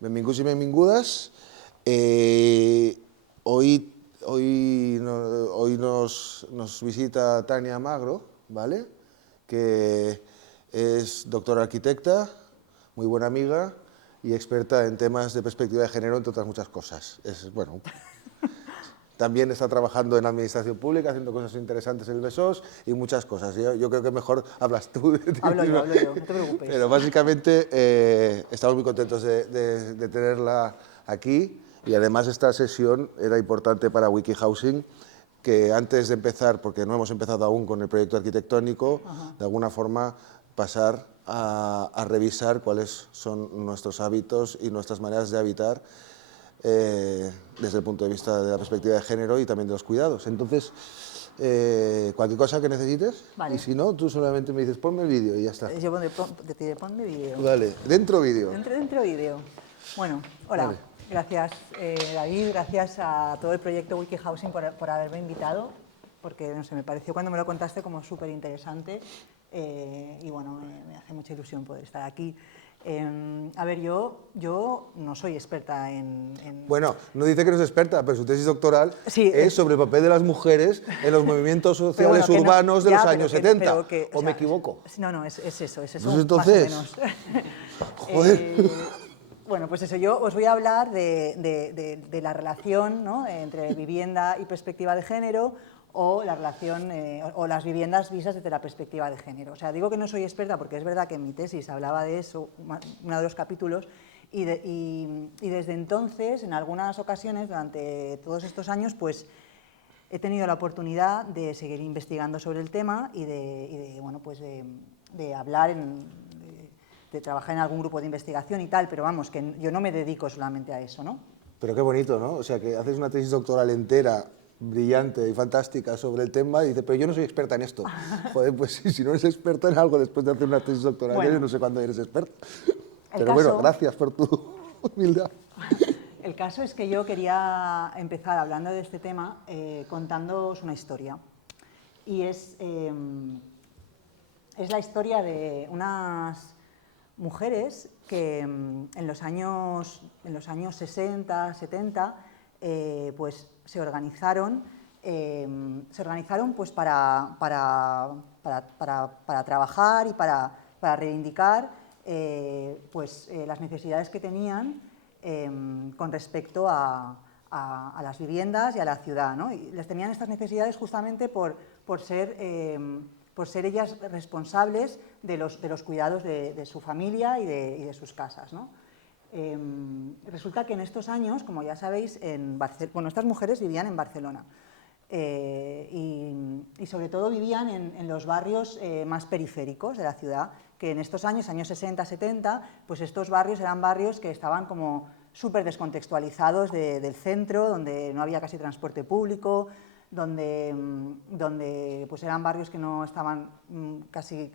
Benvinguts i benvingudes. Hoy nos visita Tania Magro, ¿vale? Que es doctora arquitecta, muy buena amiga y experta en temas de perspectiva de género, entre otras muchas cosas. También está trabajando en administración pública, haciendo cosas interesantes en el BESOS y muchas cosas. Yo creo que mejor hablas tú. Hablo yo, no te preocupes. Pero básicamente estamos muy contentos de tenerla aquí, y además esta sesión era importante para WikiHousing, que antes de empezar, porque no hemos empezado aún con el proyecto arquitectónico, de alguna forma pasar a revisar cuáles son nuestros hábitos y nuestras maneras de habitar desde el punto de vista de la perspectiva de género y también de los cuidados. Entonces, cualquier cosa que necesites, vale. Y si no, tú solamente me dices, ponme el vídeo y ya está. Yo te diré, ponme vídeo. Vale, dentro vídeo. Dentro vídeo. Bueno, hola. Vale. Gracias, David, gracias a todo el proyecto WikiHousing por haberme invitado, porque no sé, me pareció cuando me lo contaste como súper interesante y bueno, me hace mucha ilusión poder estar aquí. A ver, yo no soy experta en... Bueno, no dice que no es experta, pero su tesis doctoral sí, es sobre el papel de las mujeres en los movimientos sociales urbanos de los años 70. ¿O me equivoco? No, es eso, pues entonces, más o menos. Joder. Bueno, pues eso, yo os voy a hablar de la relación, ¿no?, entre vivienda y perspectiva de género, o la relación o las viviendas vistas desde la perspectiva de género. O sea, digo que no soy experta porque es verdad que en mi tesis hablaba de eso, uno de los capítulos, y desde entonces, en algunas ocasiones, durante todos estos años, pues he tenido la oportunidad de seguir investigando sobre el tema y de hablar de trabajar en algún grupo de investigación y tal, pero vamos, que yo no me dedico solamente a eso, ¿no? Pero qué bonito, ¿no? O sea, que haces una tesis doctoral entera, brillante y fantástica sobre el tema, y dices, pero yo no soy experta en esto. Joder, pues si no eres experta en algo después de hacer una tesis doctoral, bueno, yo no sé cuándo eres experta. Pero bueno, gracias por tu humildad. El caso es que yo quería empezar hablando de este tema contándoos una historia. Y es la historia de unas mujeres que en los años 60, 70, pues se organizaron pues para trabajar y para reivindicar las necesidades que tenían con respecto a las viviendas y a la ciudad, ¿no? Y les tenían estas necesidades justamente por ser ellas responsables de los cuidados de su familia y de sus casas, ¿no? Resulta que en estos años, como ya sabéis, estas mujeres vivían en Barcelona y sobre todo vivían en los barrios más periféricos de la ciudad, que en estos años 60, 70, pues estos barrios eran barrios que estaban como súper descontextualizados del centro, donde no había casi transporte público, donde pues eran barrios que no estaban casi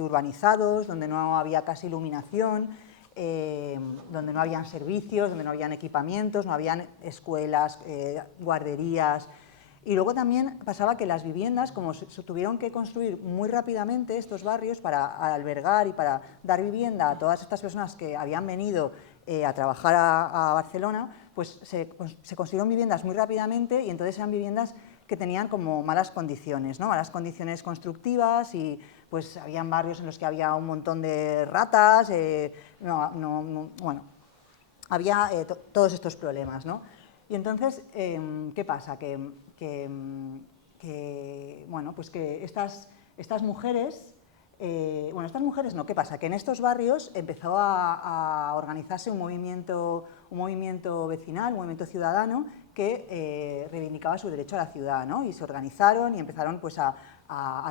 urbanizados, donde no había casi iluminación, donde no habían servicios, donde no habían equipamientos, no habían escuelas, guarderías. Y luego también pasaba que las viviendas, como se tuvieron que construir muy rápidamente estos barrios para albergar y para dar vivienda a todas estas personas que habían venido a trabajar a Barcelona, pues se construyeron viviendas muy rápidamente, y entonces eran viviendas que tenían como malas condiciones, ¿no? Malas condiciones constructivas, y pues habían barrios en los que había un montón de ratas, bueno, había todos estos problemas, ¿no? Y entonces, ¿qué pasa? Bueno, pues que estas mujeres... estas mujeres no, ¿qué pasa? Que en estos barrios empezó a organizarse un movimiento vecinal, un movimiento ciudadano que reivindicaba su derecho a la ciudad, ¿no? Y se organizaron y empezaron pues a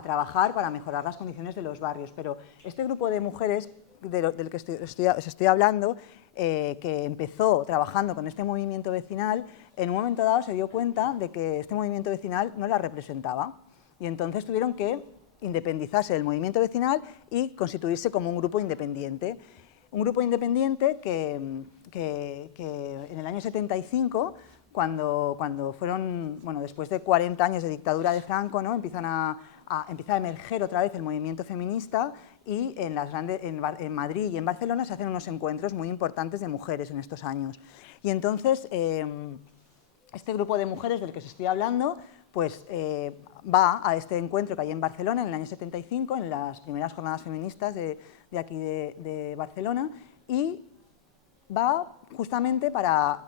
trabajar para mejorar las condiciones de los barrios. Pero este grupo de mujeres del que os estoy hablando, que empezó trabajando con este movimiento vecinal, en un momento dado se dio cuenta de que este movimiento vecinal no la representaba, y entonces tuvieron que independizarse del movimiento vecinal y constituirse como un grupo independiente. Un grupo independiente que en el año 75, cuando fueron, bueno, después de 40 años de dictadura de Franco, ¿no?, empieza a emerger otra vez el movimiento feminista, y en Madrid y en Barcelona se hacen unos encuentros muy importantes de mujeres en estos años. Y entonces, este grupo de mujeres del que os estoy hablando, pues va a este encuentro que hay en Barcelona en el año 75, en las primeras jornadas feministas de aquí de Barcelona, y va justamente para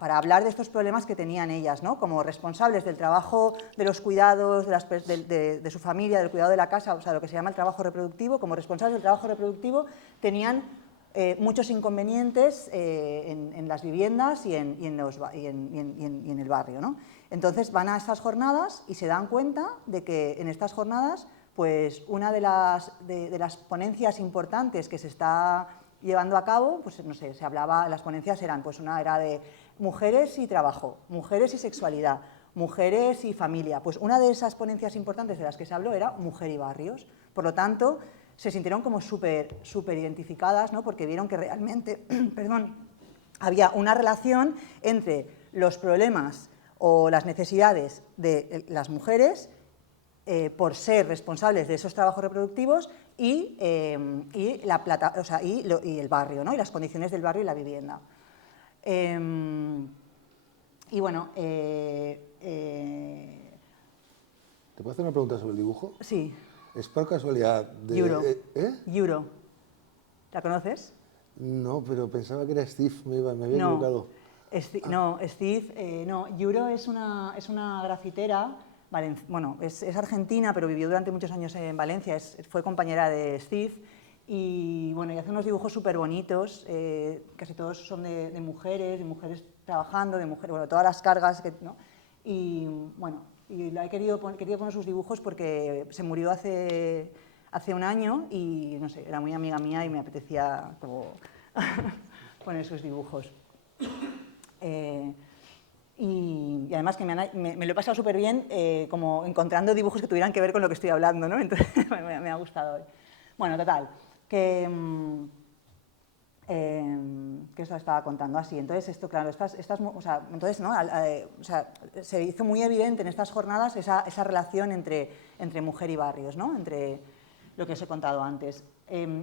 hablar de estos problemas que tenían ellas, ¿no? Como responsables del trabajo, de los cuidados, de su familia, del cuidado de la casa, o sea, lo que se llama el trabajo reproductivo. Como responsables del trabajo reproductivo tenían muchos inconvenientes en las viviendas y en el barrio, ¿no? Entonces van a estas jornadas y se dan cuenta de que en estas jornadas, pues una de las ponencias importantes que se está llevando a cabo, pues no sé, se hablaba, las ponencias eran, pues una era de mujeres y trabajo, mujeres y sexualidad, mujeres y familia. Pues una de esas ponencias importantes de las que se habló era mujer y barrios. Por lo tanto, se sintieron como súper identificadas, ¿no? Porque vieron que realmente, perdón, había una relación entre los problemas o las necesidades de las mujeres por ser responsables de esos trabajos reproductivos y el barrio, ¿no? Y las condiciones del barrio y la vivienda. Y bueno... ¿Te puedo hacer una pregunta sobre el dibujo? Sí. ¿Es por casualidad de...? Yuro. Yuro. ¿La conoces? No, pero pensaba que era Steve, me había equivocado. No, Steve, no. Yuro es una grafitera. Bueno, es argentina, pero vivió durante muchos años en Valencia, fue compañera de Steve y, bueno, y hace unos dibujos súper bonitos, casi todos son de mujeres trabajando, bueno, todas las cargas, ¿no? Y, bueno, y quería poner sus dibujos porque se murió hace un año y, no sé, era muy amiga mía y me apetecía como poner sus dibujos. Y además que me lo he pasado súper bien como encontrando dibujos que tuvieran que ver con lo que estoy hablando, ¿no? Entonces me ha gustado hoy. Bueno, total, que os estaba contando así. Entonces, esto, claro, entonces, ¿no? Se hizo muy evidente en estas jornadas esa relación entre mujer y barrios, ¿no? Entre lo que os he contado antes.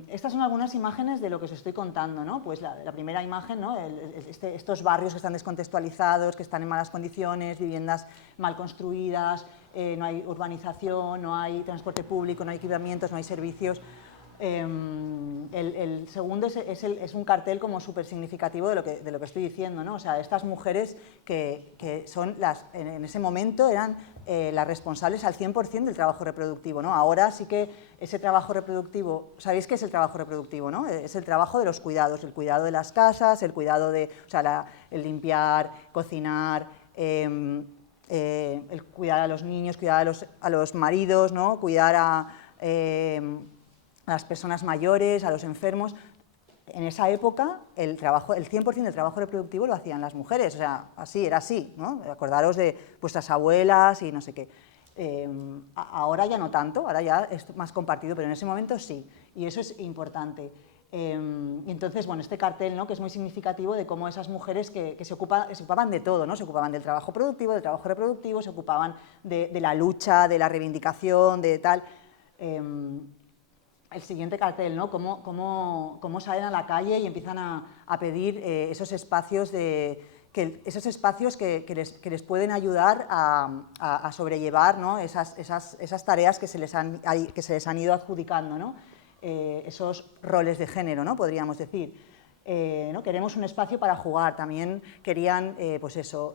Estas son algunas imágenes de lo que os estoy contando, ¿no? Pues la primera imagen, ¿no? Estos barrios que están descontextualizados, que están en malas condiciones, viviendas mal construidas, no hay urbanización, no hay transporte público, no hay equipamientos, no hay servicios. El segundo es un cartel como súper significativo de lo que estoy diciendo, ¿no? O sea, estas mujeres que son en ese momento eran las responsables al 100% del trabajo reproductivo, ¿no? Ahora sí que ese trabajo reproductivo, ¿sabéis qué es el trabajo reproductivo, no? Es el trabajo de los cuidados, el cuidado de las casas, el cuidado de, el limpiar, cocinar, el cuidar a los niños, cuidar a los maridos, ¿no? Cuidar a las personas mayores, a los enfermos. En esa época, el 100% del trabajo reproductivo lo hacían las mujeres, o sea, era así, ¿no? Acordaros de vuestras abuelas y no sé qué. Ahora ya no tanto, ahora ya es más compartido, pero en ese momento sí, y eso es importante. Y entonces, bueno, este cartel, ¿no? Que es muy significativo de cómo esas mujeres que se ocupaban de todo, ¿no? Se ocupaban del trabajo productivo, del trabajo reproductivo, se ocupaban de la lucha, de la reivindicación, de tal... El siguiente cartel, ¿no? Cómo salen a la calle y empiezan a pedir esos espacios que les pueden ayudar a sobrellevar, ¿no? esas tareas que se les han ido adjudicando, ¿no? Esos roles de género, ¿no? Podríamos decir. ¿No? Queremos un espacio para jugar. También querían, pues eso,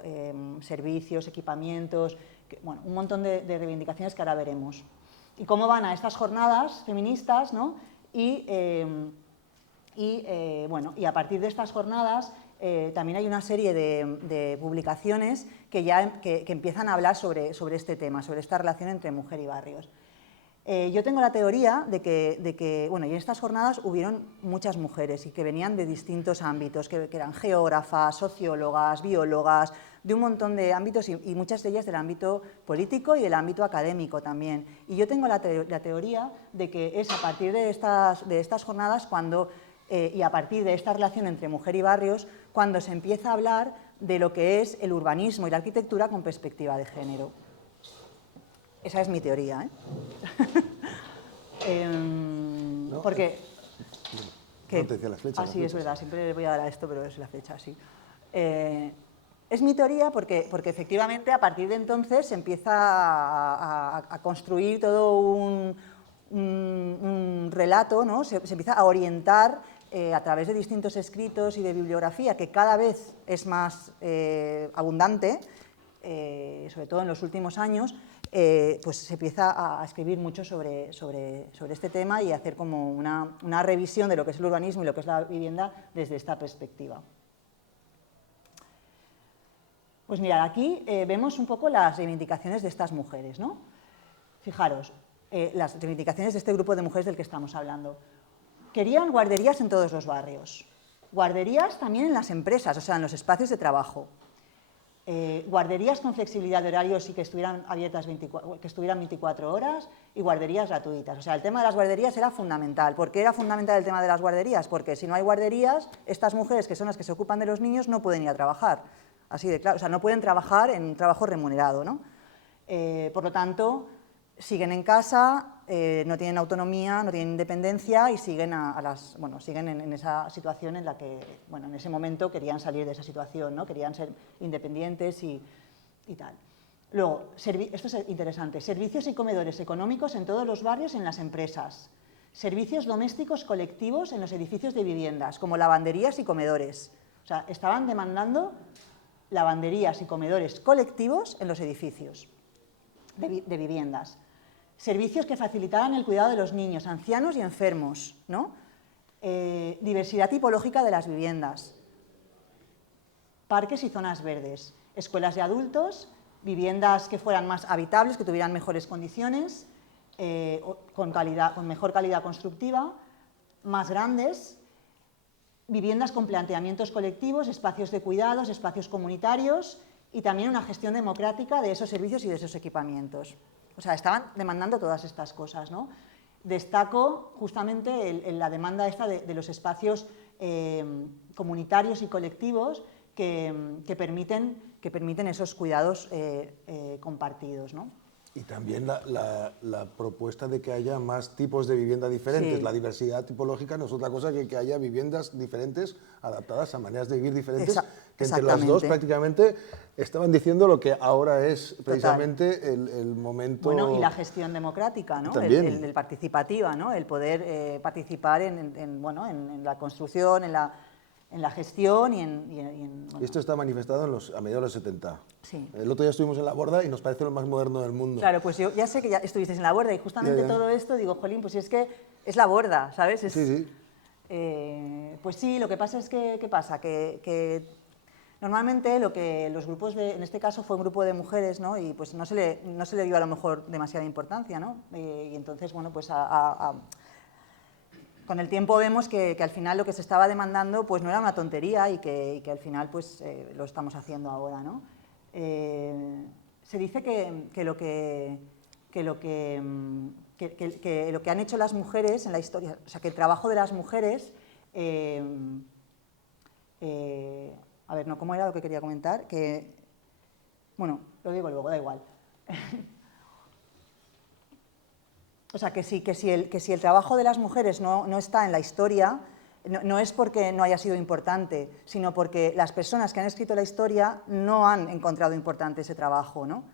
servicios, equipamientos, bueno, un montón de reivindicaciones que ahora veremos. Y cómo van a estas jornadas feministas, ¿no? Y a partir de estas jornadas también hay una serie de publicaciones que empiezan a hablar sobre este tema, sobre esta relación entre mujer y barrios. Yo tengo la teoría de que, bueno, y en estas jornadas hubieron muchas mujeres y que venían de distintos ámbitos, que eran geógrafas, sociólogas, biólogas, de un montón de ámbitos y muchas de ellas del ámbito político y del ámbito académico también. Y yo tengo la teoría de que es a partir de estas jornadas y a partir de esta relación entre mujer y barrios cuando se empieza a hablar de lo que es el urbanismo y la arquitectura con perspectiva de género. Esa es mi teoría, ¿eh? No, Porque... No te decía la flecha. Sí, es verdad, siempre le voy a dar a esto, pero es la flecha, sí. Es mi teoría porque efectivamente a partir de entonces se empieza a construir todo un relato, ¿no? Se empieza a orientar a través de distintos escritos y de bibliografía que cada vez es más abundante, sobre todo en los últimos años, pues se empieza a escribir mucho sobre este tema y a hacer como una revisión de lo que es el urbanismo y lo que es la vivienda desde esta perspectiva. Pues mirad, aquí vemos un poco las reivindicaciones de estas mujeres, ¿no? Fijaros, las reivindicaciones de este grupo de mujeres del que estamos hablando. Querían guarderías en todos los barrios, guarderías también en las empresas, o sea, en los espacios de trabajo. Guarderías con flexibilidad de horarios y que estuvieran abiertas 24 horas y guarderías gratuitas. O sea, el tema de las guarderías era fundamental. ¿Por qué era fundamental el tema de las guarderías? Porque si no hay guarderías, estas mujeres, que son las que se ocupan de los niños, no pueden ir a trabajar. Así de claro, o sea, no pueden trabajar en un trabajo remunerado, ¿no? Por lo tanto, siguen en casa, no tienen autonomía, no tienen independencia y siguen siguen en esa situación en la que, bueno, en ese momento querían salir de esa situación, ¿no? Querían ser independientes y tal. Luego, esto es interesante, servicios y comedores económicos en todos los barrios y en las empresas. Servicios domésticos colectivos en los edificios de viviendas, como lavanderías y comedores. O sea, estaban demandando lavanderías y comedores colectivos en los edificios de viviendas. Servicios que facilitaran el cuidado de los niños, ancianos y enfermos, ¿no? Diversidad tipológica de las viviendas, parques y zonas verdes, escuelas de adultos, viviendas que fueran más habitables, que tuvieran mejores condiciones, con mejor calidad constructiva, más grandes, viviendas con planteamientos colectivos, espacios de cuidados, espacios comunitarios y también una gestión democrática de esos servicios y de esos equipamientos. O sea, estaban demandando todas estas cosas, ¿no? Destaco justamente la demanda esta de los espacios comunitarios y colectivos que permiten esos cuidados compartidos, ¿no? Y también la propuesta de que haya más tipos de vivienda diferentes. Sí. La diversidad tipológica no es otra cosa que haya viviendas diferentes, adaptadas a maneras de vivir diferentes, que entre las dos prácticamente estaban diciendo lo que ahora es precisamente el momento... Bueno, y la gestión democrática, ¿no? El participativa, ¿no? El poder participar en la construcción, en la gestión y bueno. Esto está manifestado a mediados de los 70. Sí. El otro día estuvimos en La Borda y nos parece lo más moderno del mundo. Claro, pues yo ya sé que ya estuvisteis en La Borda y justamente todo esto, digo, jolín, pues es que es La Borda, ¿sabes? Sí. Pues sí, lo que pasa es que, ¿qué pasa? Que normalmente lo que los grupos en este caso fue un grupo de mujeres, ¿no? Y pues no se le dio a lo mejor demasiada importancia, ¿no? Y entonces, bueno, pues con el tiempo vemos que al final lo que se estaba demandando pues no era una tontería y que al final pues lo estamos haciendo ahora, ¿no? Se dice que lo que han hecho las mujeres en la historia, o sea, que el trabajo de las mujeres, a ver, no, ¿cómo era lo que quería comentar? Bueno, lo digo luego, da igual. O sea, que si el trabajo de las mujeres no está en la historia, no es porque no haya sido importante, sino porque las personas que han escrito la historia no han encontrado importante ese trabajo, ¿no?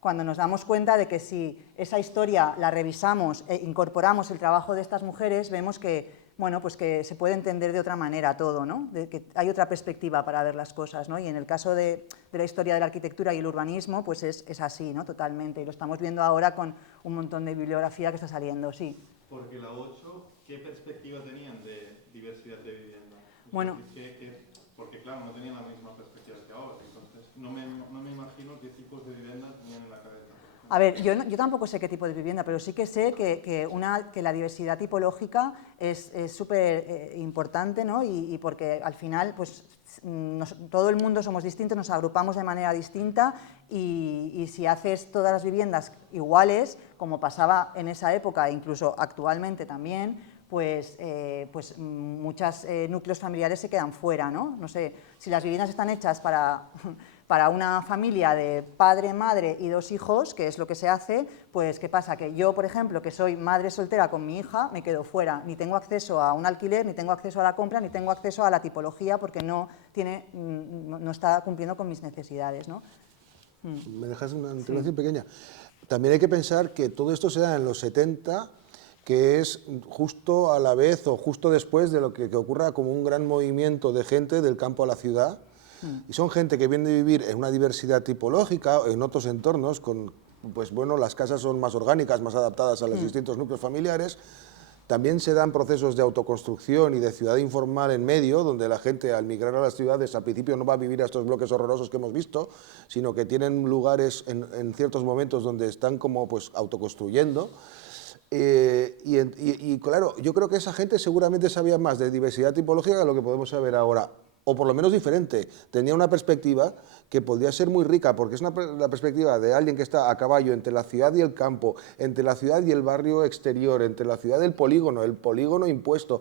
Cuando nos damos cuenta de que si esa historia la revisamos e incorporamos el trabajo de estas mujeres, vemos que, bueno, pues que se puede entender de otra manera todo, ¿no? Que hay otra perspectiva para ver las cosas, ¿no? Y en el caso de la historia de la arquitectura y el urbanismo, pues es así, ¿no? Totalmente. Y lo estamos viendo ahora con un montón de bibliografía que está saliendo, sí. Porque la 8, ¿qué perspectiva tenían de diversidad de vivienda? Bueno. Porque claro, no tenían la misma perspectiva que ahora, entonces no me imagino qué tipos de vivienda tenían en la cabeza. A ver, yo tampoco sé qué tipo de vivienda, pero sí que sé que la diversidad tipológica es súper importante, ¿no? Y porque al final, pues, todo el mundo somos distintos, nos agrupamos de manera distinta y si haces todas las viviendas iguales, como pasaba en esa época e incluso actualmente también, pues muchos núcleos familiares se quedan fuera, ¿no? No sé, si las viviendas están hechas para una familia de padre, madre y 2 hijos, que es lo que se hace, pues ¿qué pasa? Que yo, por ejemplo, que soy madre soltera con mi hija, me quedo fuera, ni tengo acceso a un alquiler, ni tengo acceso a la compra, ni tengo acceso a la tipología porque no está cumpliendo con mis necesidades, ¿no? ¿Me dejas una intervención pequeña? También hay que pensar que todo esto se da en los 70, que es justo a la vez o justo después de lo que ocurra como un gran movimiento de gente del campo a la ciudad. Y son gente que viene de vivir en una diversidad tipológica, en otros entornos, pues bueno, las casas son más orgánicas, más adaptadas a los distintos núcleos familiares. También se dan procesos de autoconstrucción y de ciudad informal en medio, donde la gente al migrar a las ciudades al principio no va a vivir a estos bloques horrorosos que hemos visto, sino que tienen lugares en ciertos momentos donde están como pues autoconstruyendo. Y claro, yo creo que esa gente seguramente sabía más de diversidad tipológica que lo que podemos saber ahora, o por lo menos diferente. Tenía una perspectiva que podía ser muy rica, porque es la perspectiva de alguien que está a caballo entre la ciudad y el campo, entre la ciudad y el barrio exterior, entre la ciudad y el polígono impuesto.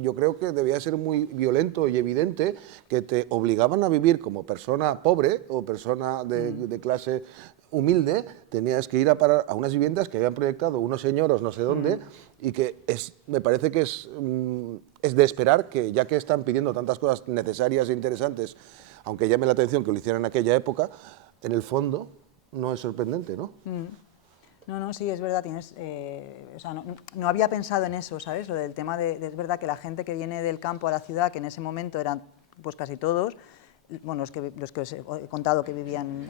Yo creo que debía ser muy violento y evidente que te obligaban a vivir como persona pobre o persona de clase humilde, tenías que ir a parar a unas viviendas que habían proyectado unos señoros no sé dónde y que me parece que es de esperar que, ya que están pidiendo tantas cosas necesarias e interesantes, aunque llame la atención que lo hicieran en aquella época, en el fondo no es sorprendente, ¿no? No, sí, es verdad, o sea, no había pensado en eso, ¿sabes? Lo del tema es verdad que la gente que viene del campo a la ciudad, que en ese momento eran pues casi todos, bueno, los que os he contado que vivían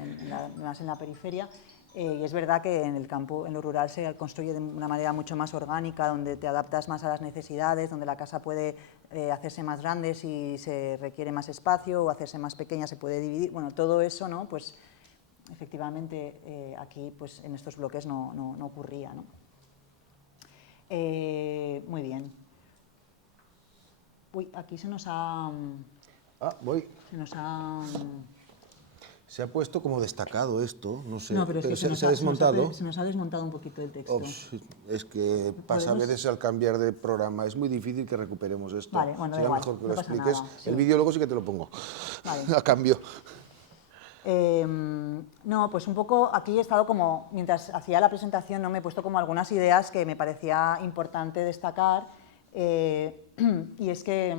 más en la periferia, y es verdad que en el campo, en lo rural, se construye de una manera mucho más orgánica, donde te adaptas más a las necesidades, donde la casa puede hacerse más grande si se requiere más espacio, o hacerse más pequeña, se puede dividir. Bueno, todo eso, ¿no? Pues efectivamente aquí, pues en estos bloques no ocurría, ¿no? Muy bien. Uy, aquí se nos ha... voy. Se ha puesto como destacado esto, no sé, no, pero es que se ha desmontado. Se nos ha desmontado un poquito el texto. Es que pasa a veces al cambiar de programa, es muy difícil que recuperemos esto. Vale, bueno, será igual, mejor que no lo pasa expliques. nada, sí. El vídeo luego sí que te lo pongo, Vale. a cambio. No, pues un poco aquí he estado como, mientras hacía la presentación, ¿no? Me he puesto como algunas ideas que me parecía importante destacar, y es que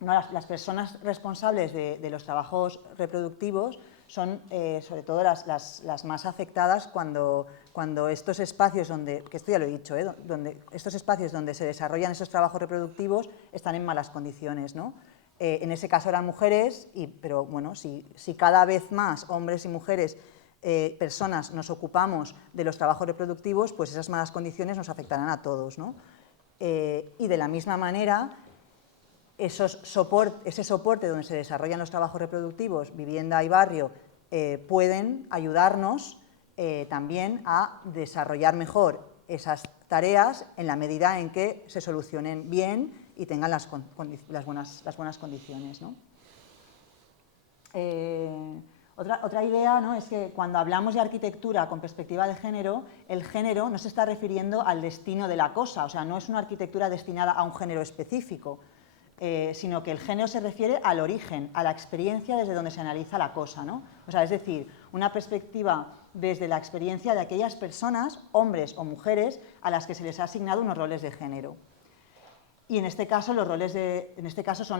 ¿no? Las personas responsables de los trabajos reproductivos son sobre todo las más afectadas cuando estos espacios donde, que esto ya lo he dicho, donde estos espacios donde se desarrollan esos trabajos reproductivos están en malas condiciones, ¿no? En ese caso eran mujeres, pero bueno, si cada vez más hombres y mujeres, personas, nos ocupamos de los trabajos reproductivos, pues esas malas condiciones nos afectarán a todos, ¿no? Y de la misma manera, ese soporte donde se desarrollan los trabajos reproductivos, vivienda y barrio, pueden ayudarnos también a desarrollar mejor esas tareas en la medida en que se solucionen bien y tengan las buenas condiciones, ¿no? Otra idea, ¿no? Es que cuando hablamos de arquitectura con perspectiva de género, el género no se está refiriendo al destino de la cosa, o sea, no es una arquitectura destinada a un género específico, sino que el género se refiere al origen, a la experiencia desde donde se analiza la cosa, ¿no? O sea, es decir, una perspectiva desde la experiencia de aquellas personas, hombres o mujeres, a las que se les ha asignado unos roles de género. Y en este caso, son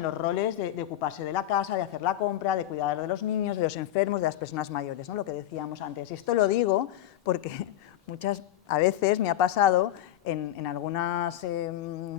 los roles de ocuparse de la casa, de hacer la compra, de cuidar de los niños, de los enfermos, de las personas mayores, ¿no? Lo que decíamos antes. Y esto lo digo porque a veces me ha pasado en algunos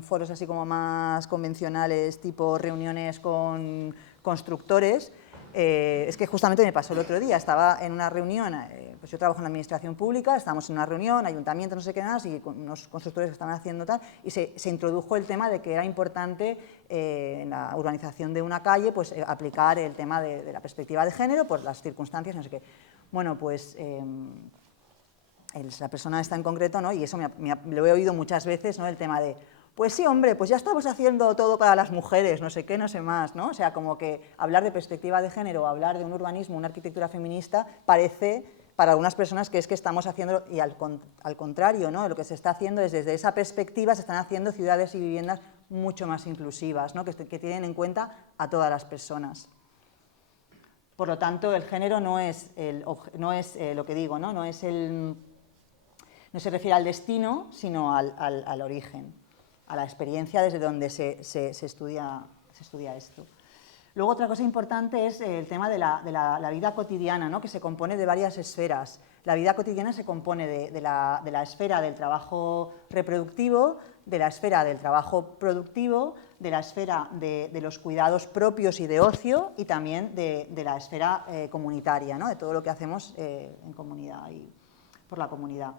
foros así como más convencionales, tipo reuniones con constructores. Es que justamente me pasó el otro día, estaba en una reunión, pues yo trabajo en la administración pública, estábamos en una reunión, ayuntamiento, no sé qué más, y con unos constructores que estaban haciendo tal, y se introdujo el tema de que era importante en la urbanización de una calle, pues aplicar el tema de la perspectiva de género por las circunstancias, no sé qué. Bueno, pues la persona esta en concreto, ¿no? Y eso lo he oído muchas veces, ¿no? El tema de, pues sí, hombre, pues ya estamos haciendo todo para las mujeres, no sé qué, no sé más, ¿no? O sea, como que hablar de perspectiva de género, hablar de un urbanismo, una arquitectura feminista, parece para algunas personas que es que estamos haciendo, y al contrario, ¿no? Lo que se está haciendo es desde esa perspectiva se están haciendo ciudades y viviendas mucho más inclusivas, ¿no? que tienen en cuenta a todas las personas. Por lo tanto, el género no es lo que digo, ¿no? No se refiere al destino, sino al origen, a la experiencia desde donde se estudia esto. Luego, otra cosa importante es el tema de la vida cotidiana, ¿no? Que se compone de varias esferas. La vida cotidiana se compone de la esfera del trabajo reproductivo, de la esfera del trabajo productivo, de la esfera de los cuidados propios y de ocio, y también de la esfera comunitaria, ¿no? De todo lo que hacemos en comunidad y por la comunidad.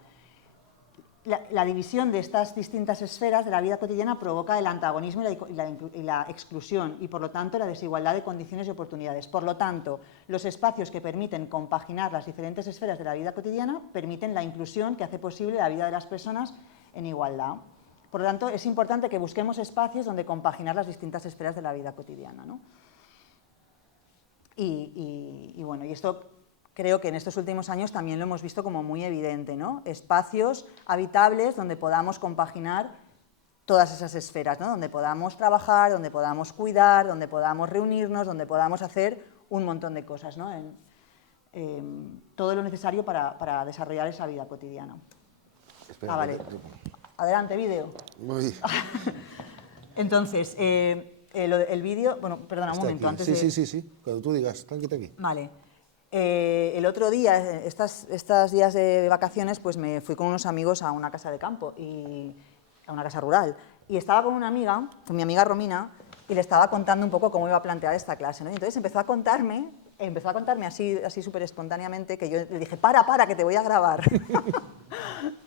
La división de estas distintas esferas de la vida cotidiana provoca el antagonismo y la exclusión y, por lo tanto, la desigualdad de condiciones y oportunidades. Por lo tanto, los espacios que permiten compaginar las diferentes esferas de la vida cotidiana permiten la inclusión que hace posible la vida de las personas en igualdad. Por lo tanto, es importante que busquemos espacios donde compaginar las distintas esferas de la vida cotidiana, ¿no? Y bueno, y esto creo que en estos últimos años también lo hemos visto como muy evidente, ¿no? Espacios habitables donde podamos compaginar todas esas esferas, ¿no? Donde podamos trabajar, donde podamos cuidar, donde podamos reunirnos, donde podamos hacer un montón de cosas, ¿no? Todo lo necesario para desarrollar esa vida cotidiana. Espera, vale. Adelante, vídeo. Muy... Entonces, el vídeo... Bueno, perdona, un momento. Antes de... Sí. Cuando tú digas, tranqui. Vale. El otro día, estos días de vacaciones, pues me fui con unos amigos a una casa de campo, a una casa rural. Y estaba con una amiga, con mi amiga Romina, y le estaba contando un poco cómo iba a plantear esta clase, ¿no? Y entonces empezó a contarme así súper espontáneamente, que yo le dije, para, que te voy a grabar.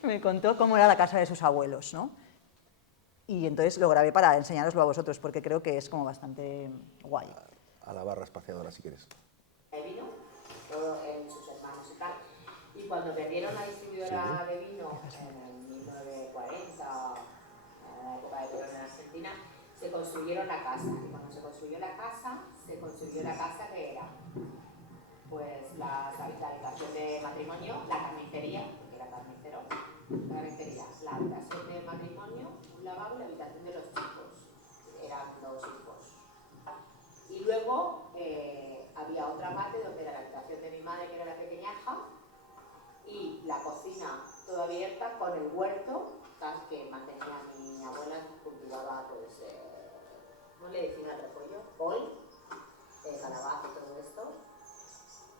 Me contó cómo era la casa de sus abuelos, ¿no? Y entonces lo grabé para enseñároslo a vosotros, porque creo que es como bastante guay. A la barra espaciadora, si quieres. Vino, todo en sus hermanos y tal. Y cuando vendieron la distribuidora de vino en 1940, en la época de Perón en Argentina, se construyeron la casa. Y cuando se construyó la casa que era pues la habitación de matrimonio, la carnicería, porque era carnicero, la habitación de matrimonio, un lavabo y la habitación de los chicos. Eran 2 hijos. Y luego había otra parte donde era la habitación de mi madre, que era la pequeñaja, y la cocina toda abierta con el huerto que mantenía mi abuela, que cultivaba, pues, ¿cómo le decían al repollo? Col, calabaza y todo esto.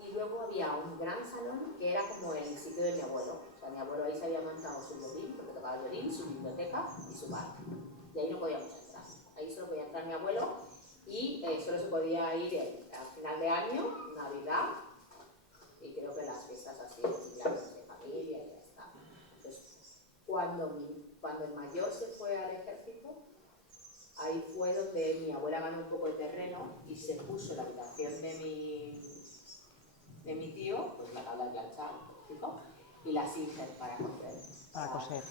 Y luego había un gran salón que era como el sitio de mi abuelo. O sea, mi abuelo ahí se había montado su violín, porque tocaba el violín, su biblioteca y su bar. Y ahí no podíamos entrar. Ahí solo podía entrar mi abuelo y solo se podía ir al final de año, Navidad, y creo que las fiestas así, cumpleaños de familia y ya está. Entonces, cuando el mayor se fue al ejército, ahí fue donde mi abuela ganó un poco de terreno y se puso la habitación de mi tío, pues la tabla de planchar, ¿no? Y la silver para coser. Para coser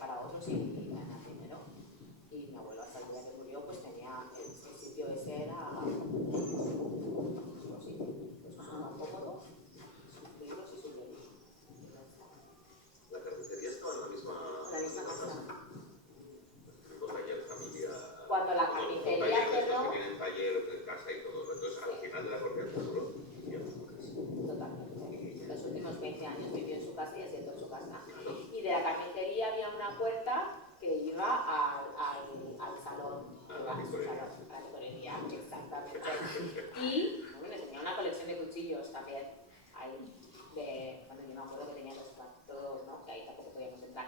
para otros y ganar dinero. Y mi abuelo hasta el día que murió, pues tenía el sitio ese era su sitio. Pues estaba cómodo, sus libros y su violín. ¿La carnicería estaba en la misma casa? Un compañero de familia. Cuando la carnicería cerró. Que tienen taller en casa y todo. Entonces, al final de la corriente solo vivía en su casa. Totalmente. Los últimos 20 años vivió en su casa y asiento en su casa. Y de la carnicería había una puerta que iba al salón. A la licorería, exactamente. Y bueno, tenía una colección de cuchillos también. Ahí, cuando yo me acuerdo que tenía los todos, ¿no? Que ahí tampoco podíamos entrar.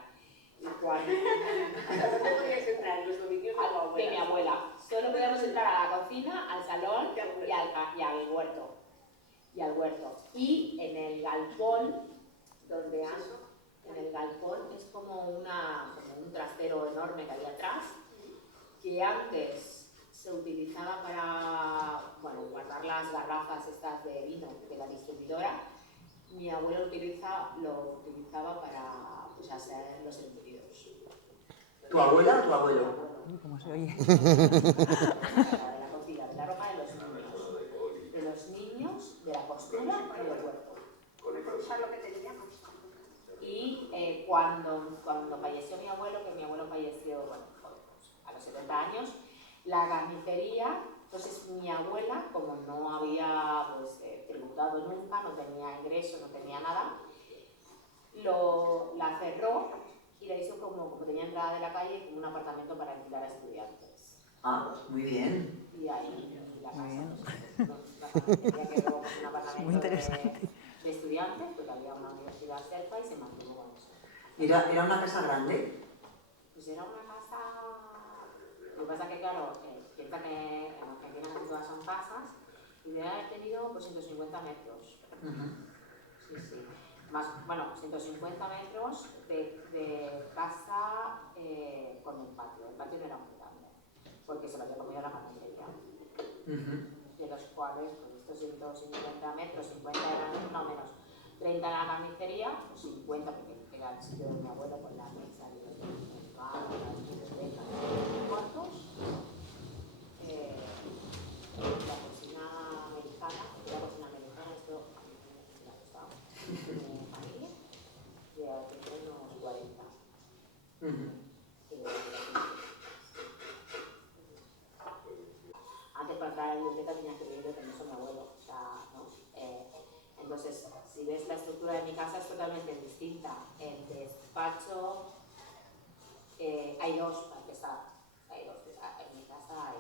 Y cuando. ¿Dónde podías entrar? En los dominios de mi abuela. Solo podíamos entrar a la cocina, al salón y al huerto. Y en el galpón, donde ando, en el galpón es como un trastero enorme que había atrás, que antes se utilizaba para guardar las garrafas estas de vino de la distribuidora. Mi abuelo lo utilizaba para hacer los embutidos. ¿Tu abuela o tu abuelo? ¿Cómo se oye? De la cocina, de la ropa de los niños, de la costura y del huerto. Con el cuando falleció mi abuelo, que mi abuelo falleció bueno, a los 70 años, la carnicería, entonces mi abuela, como no había pues, tributado nunca, no tenía ingreso, no tenía nada, la cerró y la hizo como tenía entrada de la calle, como un apartamento para alquilar a estudiantes. Ah, muy bien. Y ahí la casa, pues, la carnicería quedó como un apartamento de estudiantes, porque había una universidad cerca y se mantuvo con eso. ¿Era una casa grande? Pues era una casa. Lo que pasa es que, claro, piensa que en Argentina casi todas son casas y debe haber tenido pues, 150 metros. Sí, sí. Más, bueno, 150 metros de casa con un patio. El patio no era muy grande, porque se lo había comido la carnicería. De los cuales, pues estos 150 metros, 50 eran, no menos, 30 en la carnicería, pues 50, porque era el sitio de mi abuelo con la mesa y los cuartos. La cocina americana, esto me ha gustado, mi familia, de unos 40. Antes para entrar a la biblioteca tenía que pedirle permiso a mi abuelo, o sea, ¿no? Entonces, si ves la estructura de mi casa es totalmente distinta. El despacho, hay dos para empezar. Hay dos, en mi casa hay,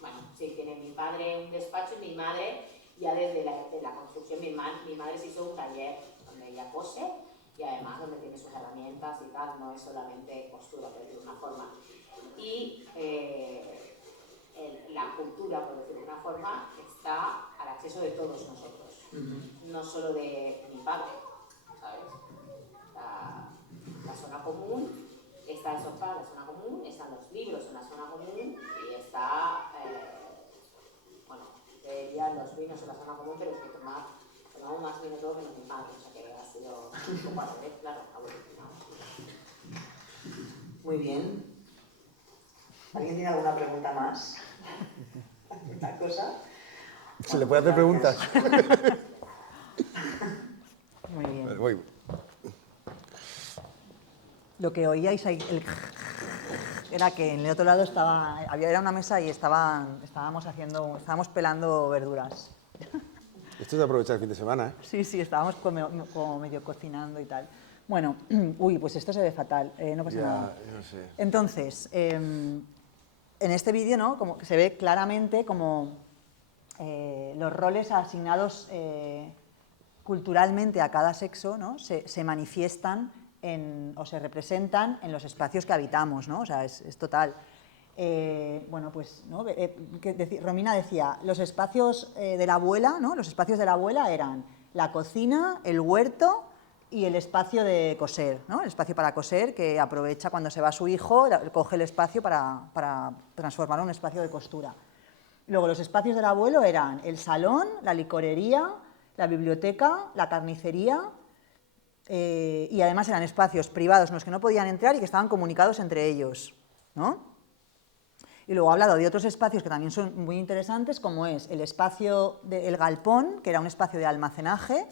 bueno, sí, tiene mi padre un despacho y mi madre, ya desde la construcción, mi madre se hizo un taller donde ella cose y además donde tiene sus herramientas y tal, no es solamente costura, pero de una forma. Y la cultura, por decirlo de una forma, está al acceso de todos nosotros, no solo de mi padre, ¿sabes? La zona común, está el sofá en la zona común, están los libros en la zona común y está, bueno, deberían los vinos en la zona común, pero que tomamos más vino todo menos mi padre, o sea que ha sido un poco al revés, claro, evolucionado. Muy bien. ¿Alguien tiene alguna pregunta más? ¿Alguna cosa? ¿Se le puede hacer preguntas? Muy bien. Voy. Lo que oíais ahí, era que en el otro lado era una mesa y estábamos pelando verduras. Esto es de aprovechar el fin de semana, ¿eh? Sí, sí, estábamos como medio cocinando y tal. Bueno, pues esto se ve fatal, no pasa nada. No sé. Entonces, en este vídeo, ¿no? Como que se ve claramente como los roles asignados culturalmente a cada sexo, ¿no? se manifiestan o se representan en los espacios que habitamos, ¿no? O sea, es total. Bueno, pues, ¿no? Romina decía, los espacios de la abuela, ¿no? Los espacios de la abuela eran la cocina, el huerto y el espacio de coser, ¿no? El espacio para coser, que aprovecha cuando se va su hijo, coge el espacio para transformarlo en un espacio de costura. Luego, los espacios del abuelo eran el salón, la licorería, la biblioteca, la carnicería, y además eran espacios privados en los que no podían entrar y que estaban comunicados entre ellos, ¿no? Y luego ha hablado de otros espacios que también son muy interesantes, como es el espacio del galpón, que era un espacio de almacenaje,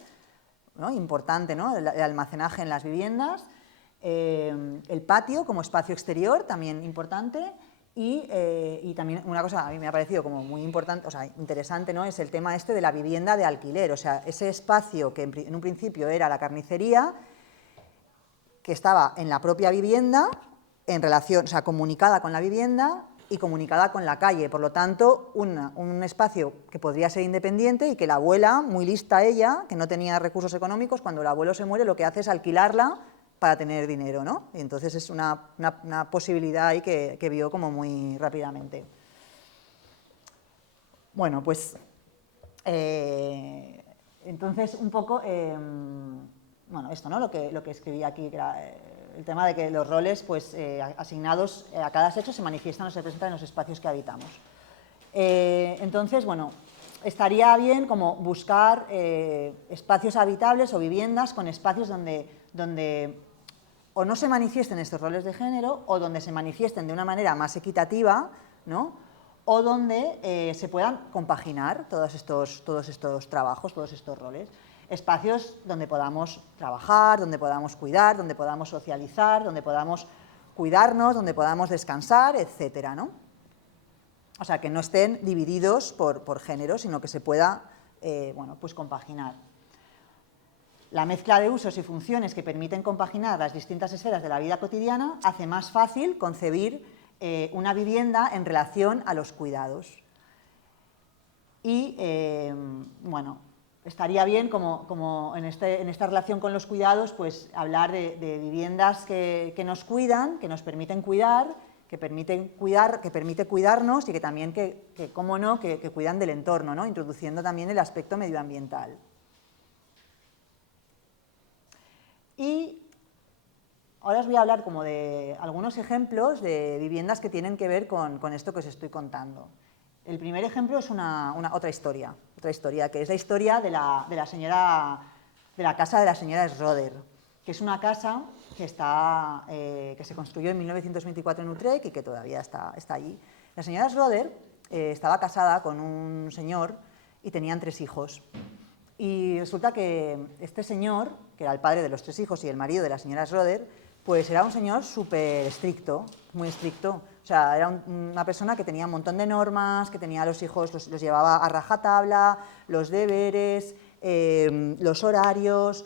¿no? Importante, ¿no? El almacenaje en las viviendas, el patio como espacio exterior, también importante, y también una cosa a mí me ha parecido como muy importante, o sea, interesante, ¿no? Es el tema este de la vivienda de alquiler, o sea, ese espacio que en un principio era la carnicería, que estaba en la propia vivienda, en relación, o sea, comunicada con la vivienda y comunicada con la calle, por lo tanto, un espacio que podría ser independiente y que la abuela, muy lista ella, que no tenía recursos económicos, cuando el abuelo se muere lo que hace es alquilarla para tener dinero, ¿no? Y entonces es una posibilidad ahí que vio como muy rápidamente. Bueno, pues, entonces un poco, bueno, esto, ¿no? Lo que escribí aquí, que era el tema de que los roles, pues, asignados a cada sexo se manifiestan o se presentan en los espacios que habitamos. Entonces, bueno, estaría bien como buscar espacios habitables o viviendas con espacios donde o no se manifiesten estos roles de género o donde se manifiesten de una manera más equitativa, ¿no? O donde se puedan compaginar todos estos trabajos, todos estos roles. espacios donde podamos trabajar, donde podamos cuidar, donde podamos socializar, donde podamos cuidarnos, donde podamos descansar, etcétera, ¿no? O sea, que no estén divididos por género, sino que se pueda, bueno, pues compaginar. La mezcla de usos y funciones que permiten compaginar las distintas esferas de la vida cotidiana hace más fácil concebir una vivienda en relación a los cuidados. Y, bueno, estaría bien, como en esta relación con los cuidados, pues hablar de viviendas que nos cuidan, que nos permiten cuidar, que permite cuidarnos y que también, cómo no, que cuidan del entorno, ¿no? Introduciendo también el aspecto medioambiental. Y ahora os voy a hablar como de algunos ejemplos de viviendas que tienen que ver con esto que os estoy contando. El primer ejemplo es otra historia, que es la historia de la casa de la señora Schroeder, que es una casa que se construyó en 1924 en Utrecht y que todavía está allí. La señora Schroeder estaba casada con un señor y tenían 3 hijos. Y resulta que este señor, que era el padre de los 3 hijos y el marido de la señora Schroeder, pues era un señor súper estricto, muy estricto. O sea, era una persona que tenía un montón de normas, que tenía a los hijos, los llevaba a rajatabla, los deberes, los horarios.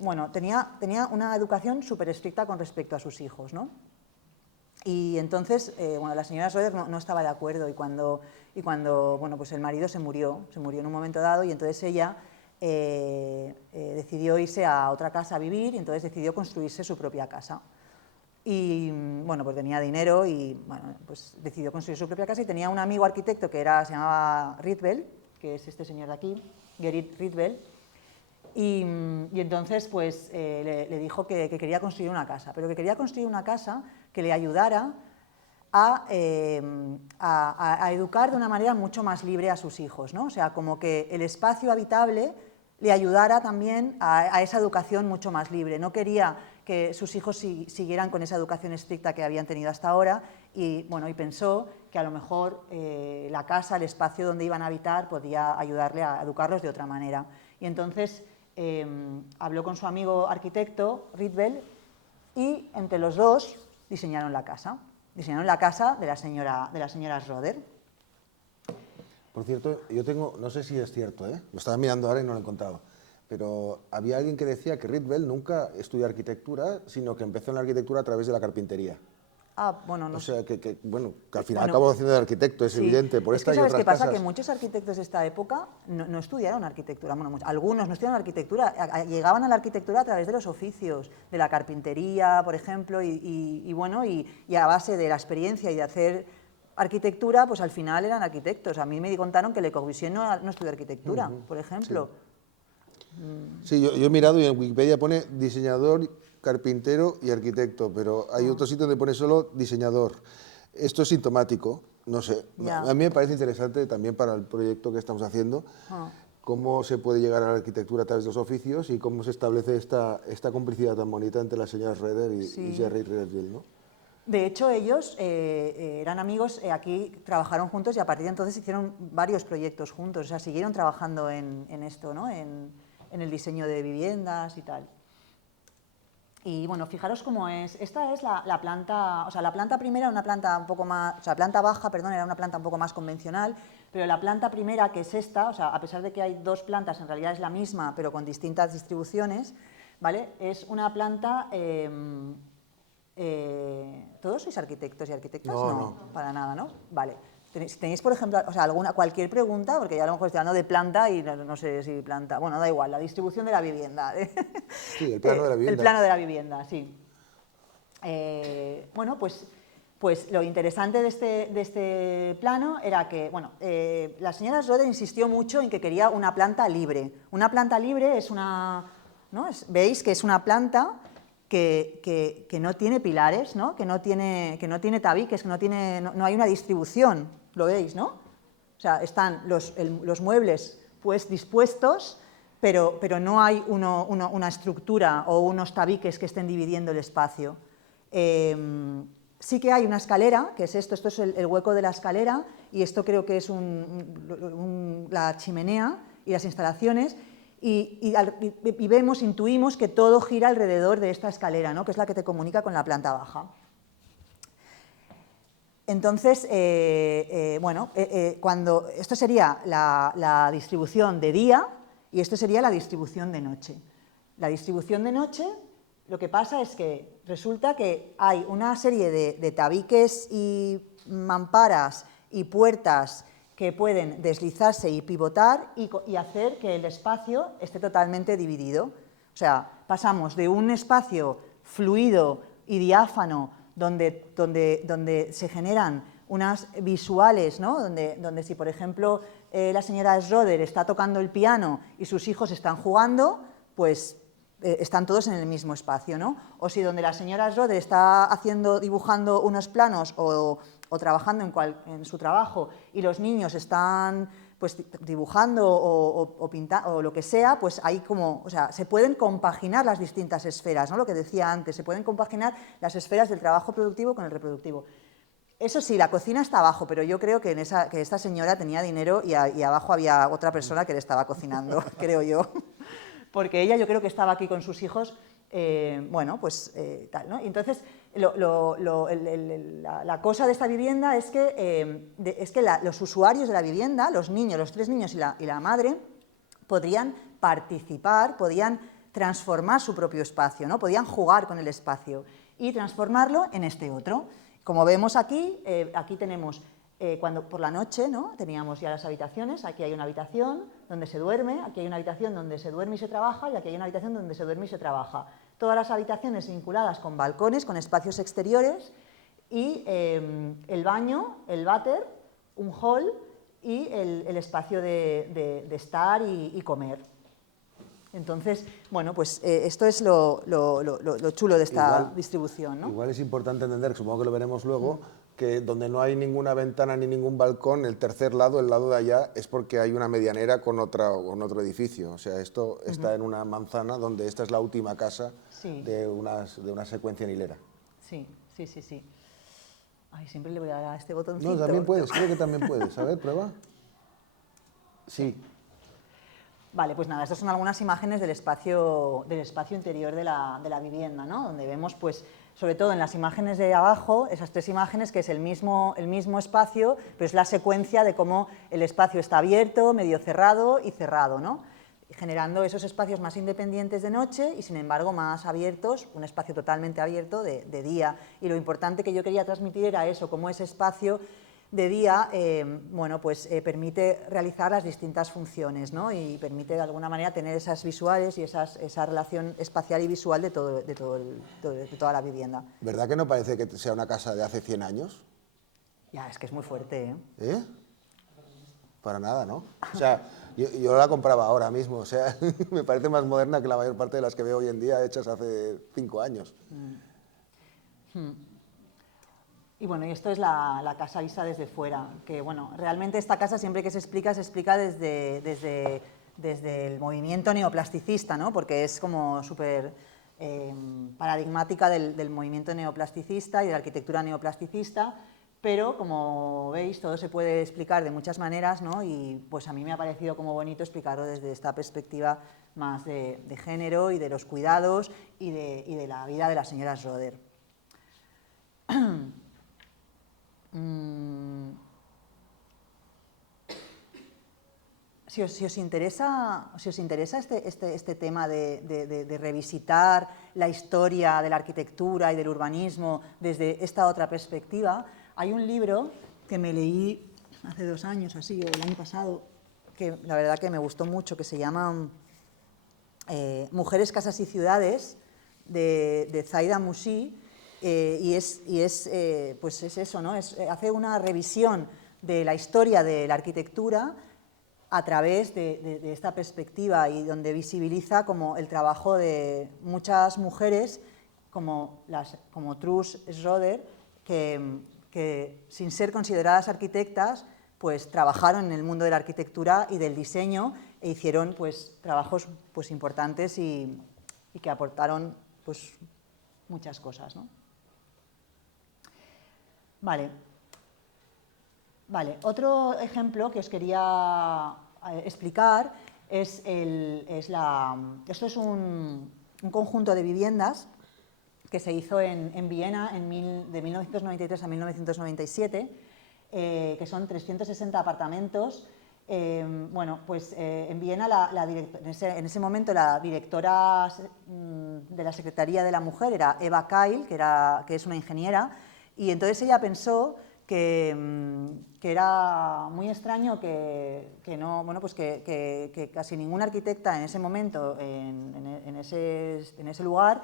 Bueno, tenía una educación súper estricta con respecto a sus hijos, ¿no? Y entonces, bueno, la señora Schroeder no estaba de acuerdo y cuando bueno, pues el marido se murió en un momento dado y entonces ella decidió irse a otra casa a vivir y entonces decidió construirse su propia casa. Y bueno, pues tenía dinero y bueno, pues decidió construir su propia casa y tenía un amigo arquitecto que se llamaba Rietveld, que es este señor de aquí, Gerrit Rietveld, y entonces pues le dijo que quería construir una casa, pero que quería construir una casa que le ayudara a educar de una manera mucho más libre a sus hijos, ¿no? O sea, como que el espacio habitable le ayudara también a esa educación mucho más libre. No quería que sus hijos siguieran con esa educación estricta que habían tenido hasta ahora y, bueno, y pensó que a lo mejor la casa, el espacio donde iban a habitar podía ayudarle a educarlos de otra manera. Y entonces habló con su amigo arquitecto, Rietveld, y entre los dos diseñaron la casa. Diseñaron la casa de la señora Schroeder. Por cierto, yo tengo, no sé si es cierto, lo estaba mirando ahora y no lo he encontrado, pero había alguien que decía que Rietveld nunca estudió arquitectura, sino que empezó en la arquitectura a través de la carpintería. Ah, bueno, no o sea, que al final bueno, acabó siendo de arquitecto, es evidente, por esta y otras ¿sabes qué pasa? casas. Que muchos arquitectos de esta época no estudiaron arquitectura, bueno, algunos no estudiaron arquitectura, llegaban a la arquitectura a través de los oficios, de la carpintería, por ejemplo, y bueno, y a base de la experiencia y de hacer arquitectura, pues al final eran arquitectos. A mí me contaron que Le Corbusier no estudió arquitectura, por ejemplo. Sí, yo he mirado y en Wikipedia pone diseñador, carpintero y arquitecto, pero hay otro sitio donde pone solo diseñador. Esto es sintomático, no sé. Ya. A mí me parece interesante también para el proyecto que estamos haciendo, cómo se puede llegar a la arquitectura a través de los oficios y cómo se establece esta complicidad tan bonita entre la señora Schroeder y Gerrit Rietveld, ¿no? De hecho, ellos eran amigos, aquí trabajaron juntos y a partir de entonces hicieron varios proyectos juntos, o sea, siguieron trabajando en esto, ¿no? En el diseño de viviendas y tal. Y bueno, fijaros cómo es. Esta es la planta, o sea, la planta primera era una planta un poco más, o sea, planta baja, perdón, era una planta un poco más convencional, pero la planta primera, que es esta, o sea, a pesar de que hay 2 plantas, en realidad es la misma, pero con distintas distribuciones, ¿vale? Es una planta... ¿Todos sois arquitectos y arquitectas? No, para nada, ¿no? Vale. Si tenéis, por ejemplo, o sea, cualquier pregunta, porque ya a lo mejor estoy hablando de planta y no sé si planta, bueno, da igual, la distribución de la vivienda. Sí, el plano de la vivienda. El plano de la vivienda, sí. Bueno, pues lo interesante de este plano era que, bueno, la señora Schroeder insistió mucho en que quería una planta libre. Una planta libre es una, ¿no? Veis que es una planta que no tiene pilares, ¿no? Que no tiene tabiques, que no hay una distribución, lo veis, ¿no? O sea, están los muebles pues dispuestos, pero no hay una estructura o unos tabiques que estén dividiendo el espacio. Sí que hay una escalera, que es esto es el hueco de la escalera, y esto creo que es la chimenea y las instalaciones. y vemos, intuimos que todo gira alrededor de esta escalera, ¿no? Que es la que te comunica con la planta baja. Entonces, cuando esto sería la distribución de día y esto sería la distribución de noche. La distribución de noche, lo que pasa es que resulta que hay una serie de tabiques y mamparas y puertas que pueden deslizarse y pivotar y hacer que el espacio esté totalmente dividido. O sea, pasamos de un espacio fluido y diáfano donde se generan unas visuales, ¿no? donde si, por ejemplo, la señora Schroeder está tocando el piano y sus hijos están jugando, pues están todos en el mismo espacio, ¿no? O si donde la señora Schroeder está dibujando unos planos o trabajando en su trabajo y los niños están pues dibujando o pintando o lo que sea, pues hay como, o sea, se pueden compaginar las distintas esferas, ¿no? Lo que decía antes, se pueden compaginar las esferas del trabajo productivo con el reproductivo. Eso sí, la cocina está abajo, pero yo creo que esta señora tenía dinero y abajo había otra persona que le estaba cocinando, creo yo. Porque ella yo creo que estaba aquí con sus hijos, tal, ¿no? Y entonces, la cosa de esta vivienda es que, los usuarios de la vivienda, los niños, los 3 niños y la madre, podrían participar, podían transformar su propio espacio, ¿no? Podían jugar con el espacio y transformarlo en este otro. Como vemos aquí, aquí tenemos... cuando por la noche, ¿no? Teníamos ya las habitaciones, aquí hay una habitación donde se duerme, aquí hay una habitación donde se duerme y se trabaja, y aquí hay una habitación donde se duerme y se trabaja. Todas las habitaciones vinculadas con balcones, con espacios exteriores, y el baño, el váter, un hall y el espacio de estar y comer. Entonces, bueno, pues esto es lo chulo de esta distribución, ¿no? Igual es importante entender, que supongo que lo veremos luego, que donde no hay ninguna ventana ni ningún balcón, el tercer lado, el lado de allá, es porque hay una medianera con otro edificio. O sea, esto está en una manzana donde esta es la última casa de una secuencia en hilera. Sí. Ay, siempre le voy a dar a este botoncito. No, también puedes, creo que también puedes. A ver, prueba. Sí. Vale, pues nada, estas son algunas imágenes del espacio interior de la vivienda, ¿no? Donde vemos, pues, sobre todo en las imágenes de abajo, esas 3 imágenes, que es el mismo espacio, pero es la secuencia de cómo el espacio está abierto, medio cerrado y cerrado, ¿no? Generando esos espacios más independientes de noche y, sin embargo, más abiertos, un espacio totalmente abierto de día. Y lo importante que yo quería transmitir era eso, cómo ese espacio de día, permite realizar las distintas funciones, ¿no? Y permite de alguna manera tener esas visuales y esa relación espacial y visual de toda la vivienda. ¿Verdad que no parece que sea una casa de hace 100 años? Ya, es que es muy fuerte, ¿eh? ¿Eh? Para nada, ¿no? O sea, yo la compraba ahora mismo, o sea, me parece más moderna que la mayor parte de las que veo hoy en día hechas hace 5 años. Y bueno, y esto es la casa vista desde fuera, que bueno, realmente esta casa siempre que se explica desde el movimiento neoplasticista, ¿no? Porque es como súper paradigmática del movimiento neoplasticista y de la arquitectura neoplasticista, pero como veis todo se puede explicar de muchas maneras, ¿no? Y pues a mí me ha parecido como bonito explicarlo desde esta perspectiva más de género y de los cuidados y de la vida de la señora Schroeder. Si os interesa este tema de revisitar la historia de la arquitectura y del urbanismo desde esta otra perspectiva, hay un libro que me leí hace 2 años, así, o el año pasado, que la verdad que me gustó mucho, que se llama Mujeres, Casas y Ciudades, de Zaida Mushi. Pues es eso, ¿no? Hace una revisión de la historia de la arquitectura a través de esta perspectiva y donde visibiliza como el trabajo de muchas mujeres como Truus Schroeder que sin ser consideradas arquitectas pues trabajaron en el mundo de la arquitectura y del diseño e hicieron pues trabajos pues importantes y que aportaron pues muchas cosas, ¿no? Vale, otro ejemplo que os quería explicar esto es un conjunto de viviendas que se hizo en Viena de 1993 a 1997, que son 360 apartamentos. Bueno, pues en Viena en ese momento la directora de la Secretaría de la Mujer era Eva Keil, que es una ingeniera, y entonces ella pensó que era muy extraño que casi ninguna arquitecta en ese momento, en ese lugar,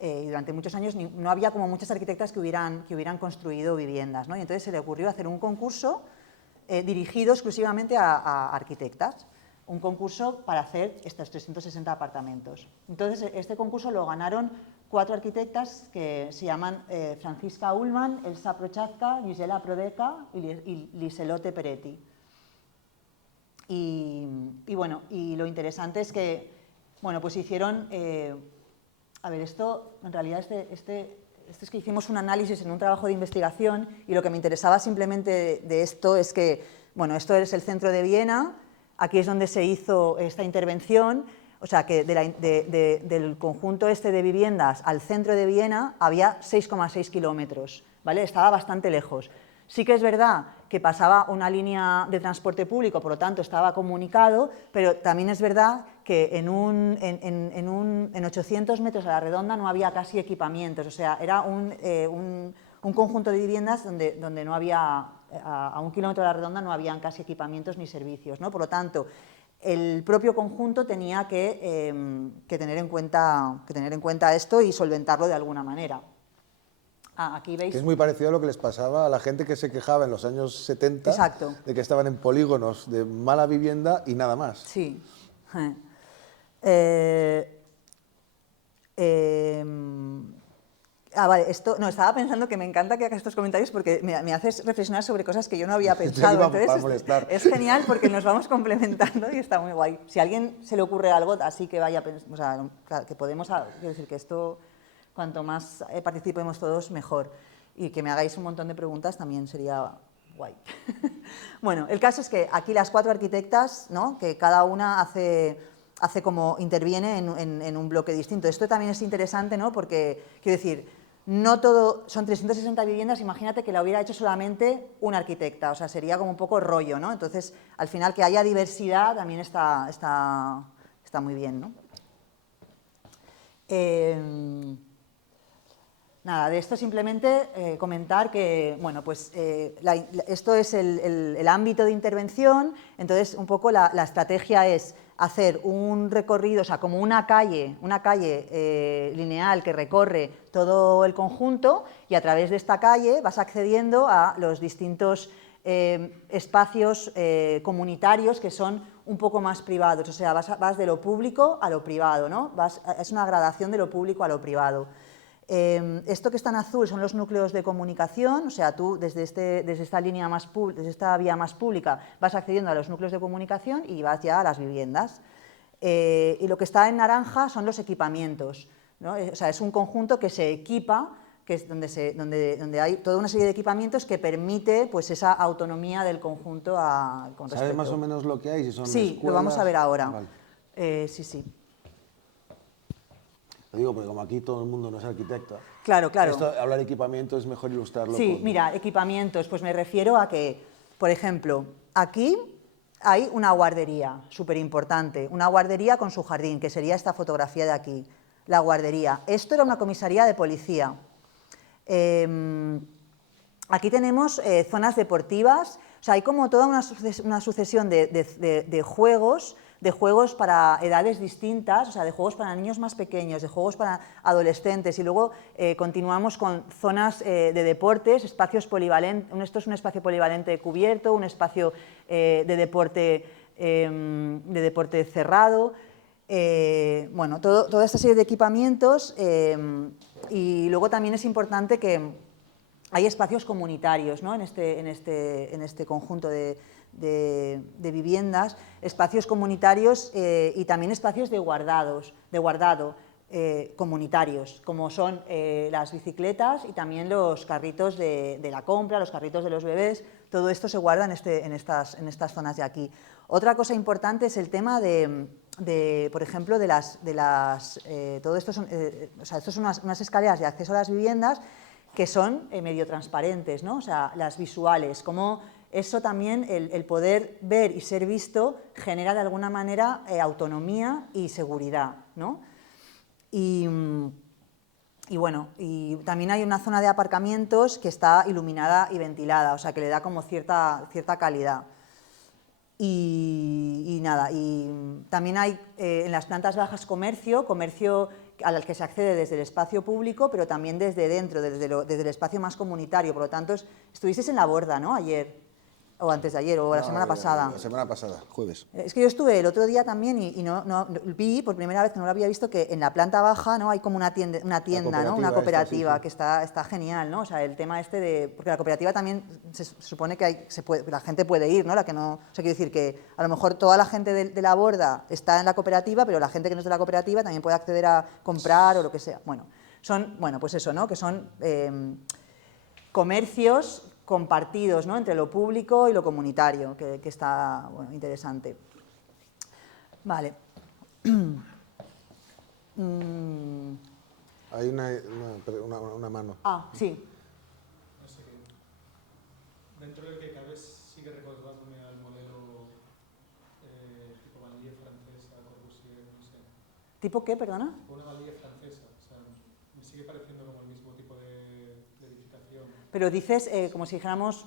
y durante muchos años no había como muchas arquitectas que hubieran construido viviendas, ¿no? Y entonces se le ocurrió hacer un concurso dirigido exclusivamente a arquitectas, un concurso para hacer estos 360 apartamentos. Entonces, este concurso lo ganaron 4 arquitectas que se llaman Franziska Ullmann, Elsa Prochazka, Gisela Prodeca y Lieselotte Peretti. Y bueno, y lo interesante es que, bueno, pues hicieron, a ver, esto, en realidad esto es que hicimos un análisis en un trabajo de investigación y lo que me interesaba simplemente de esto es que, bueno, esto es el centro de Viena, aquí es donde se hizo esta intervención, o sea que del conjunto este de viviendas al centro de Viena había 6,6 kilómetros, ¿vale? Estaba bastante lejos. Sí que es verdad que pasaba una línea de transporte público, por lo tanto estaba comunicado, pero también es verdad que en 800 metros a la redonda no había casi equipamientos, o sea, era un conjunto de viviendas donde no había, a 1 kilómetro a la redonda no habían casi equipamientos ni servicios, ¿no? Por lo tanto, el propio conjunto tenía que tener en cuenta esto y solventarlo de alguna manera. Aquí veis. Que es muy parecido a lo que les pasaba a la gente que se quejaba en los años 70. Exacto. De que estaban en polígonos de mala vivienda y nada más. Sí. Vale, estaba pensando que me encanta que hagas estos comentarios porque me haces reflexionar sobre cosas que yo no había pensado. Entonces, es genial porque nos vamos complementando y está muy guay. Si a alguien se le ocurre algo así que vaya, o sea, que podemos, quiero decir que esto, cuanto más participemos todos, mejor. Y que me hagáis un montón de preguntas también sería guay. Bueno, el caso es que aquí las 4 arquitectas, ¿no?, que cada una hace como interviene en un bloque distinto. Esto también es interesante, ¿no?, porque, quiero decir, no todo, son 360 viviendas, imagínate que la hubiera hecho solamente una arquitecta, o sea, sería como un poco rollo, ¿no? Entonces, al final, que haya diversidad también está muy bien, ¿no? Nada, de esto simplemente comentar que, bueno, pues esto es el ámbito de intervención, entonces un poco la estrategia es hacer un recorrido, o sea, como una calle lineal que recorre todo el conjunto y a través de esta calle vas accediendo a los distintos espacios comunitarios que son un poco más privados, o sea, vas de lo público a lo privado, ¿no? Es una gradación de lo público a lo privado. Esto que está en azul son los núcleos de comunicación, o sea, tú desde esta vía más pública vas accediendo a los núcleos de comunicación y vas ya a las viviendas. Y lo que está en naranja son los equipamientos, ¿no? O sea, es un conjunto que se equipa, que es donde hay toda una serie de equipamientos que permite, pues, esa autonomía del conjunto con respecto. ¿Sabes más o menos lo que hay? Si son sí, escuelas... lo vamos a ver ahora. Vale. Sí. Lo digo porque como aquí todo el mundo no es arquitecta. Claro. Hablar de equipamiento es mejor ilustrarlo. Sí, mira, equipamientos, pues me refiero a que, por ejemplo, aquí hay una guardería súper importante, una guardería con su jardín, que sería esta fotografía de aquí, la guardería. Esto era una comisaría de policía. Aquí tenemos zonas deportivas, o sea, hay como toda una sucesión de juegos para edades distintas, o sea, de juegos para niños más pequeños, de juegos para adolescentes, y luego continuamos con zonas de deportes, espacios polivalentes. Esto es un espacio polivalente cubierto, un espacio de deporte cerrado, bueno, toda esta serie de equipamientos, y luego también es importante que hay espacios comunitarios, ¿no?, en este conjunto de viviendas, espacios comunitarios y también espacios de guardado. comunitarios, como son las bicicletas y también los carritos de la compra, los carritos de los bebés. Todo esto se guarda en estas zonas de aquí. Otra cosa importante es el tema por ejemplo, todo esto son, esto son unas escaleras de acceso a las viviendas que son medio transparentes, ¿no? O sea, las visuales, como eso también, el poder ver y ser visto, genera de alguna manera autonomía y seguridad, ¿no? Y bueno, y también hay una zona de aparcamientos que está iluminada y ventilada, o sea, que le da como cierta calidad. Y nada, y también hay en las plantas bajas comercio al que se accede desde el espacio público, pero también desde dentro, desde el espacio más comunitario. Por lo tanto, estuvisteis en La Borda, ¿no? Ayer, o antes de ayer, o la semana pasada. La semana pasada, jueves. Es que yo estuve el otro día también y no vi por primera vez, que no lo había visto, que en la planta baja, ¿no?, hay como una tienda, ¿no?, una cooperativa, sí. Que está genial, ¿no? O sea, el tema este de... Porque la cooperativa también se supone que la gente puede ir, ¿no? La que no... O sea, quiero decir que a lo mejor toda la gente de La Borda está en la cooperativa, pero la gente que no es de la cooperativa también puede acceder a comprar o lo que sea. Bueno, pues eso, ¿no? Que son comercios compartidos, ¿no?, entre lo público y lo comunitario, que está, bueno, interesante. Vale. Hay una mano. Ah, sí. No sé qué. Dentro del que cabe sigue recordándome al modelo tipo Banlieue francesa, Corbusier, no sé. ¿Tipo qué, perdona? Una Banlieue francesa, o sea, me sigue pareciendo como el mismo tipo de edificación. Pero dices como si dijéramos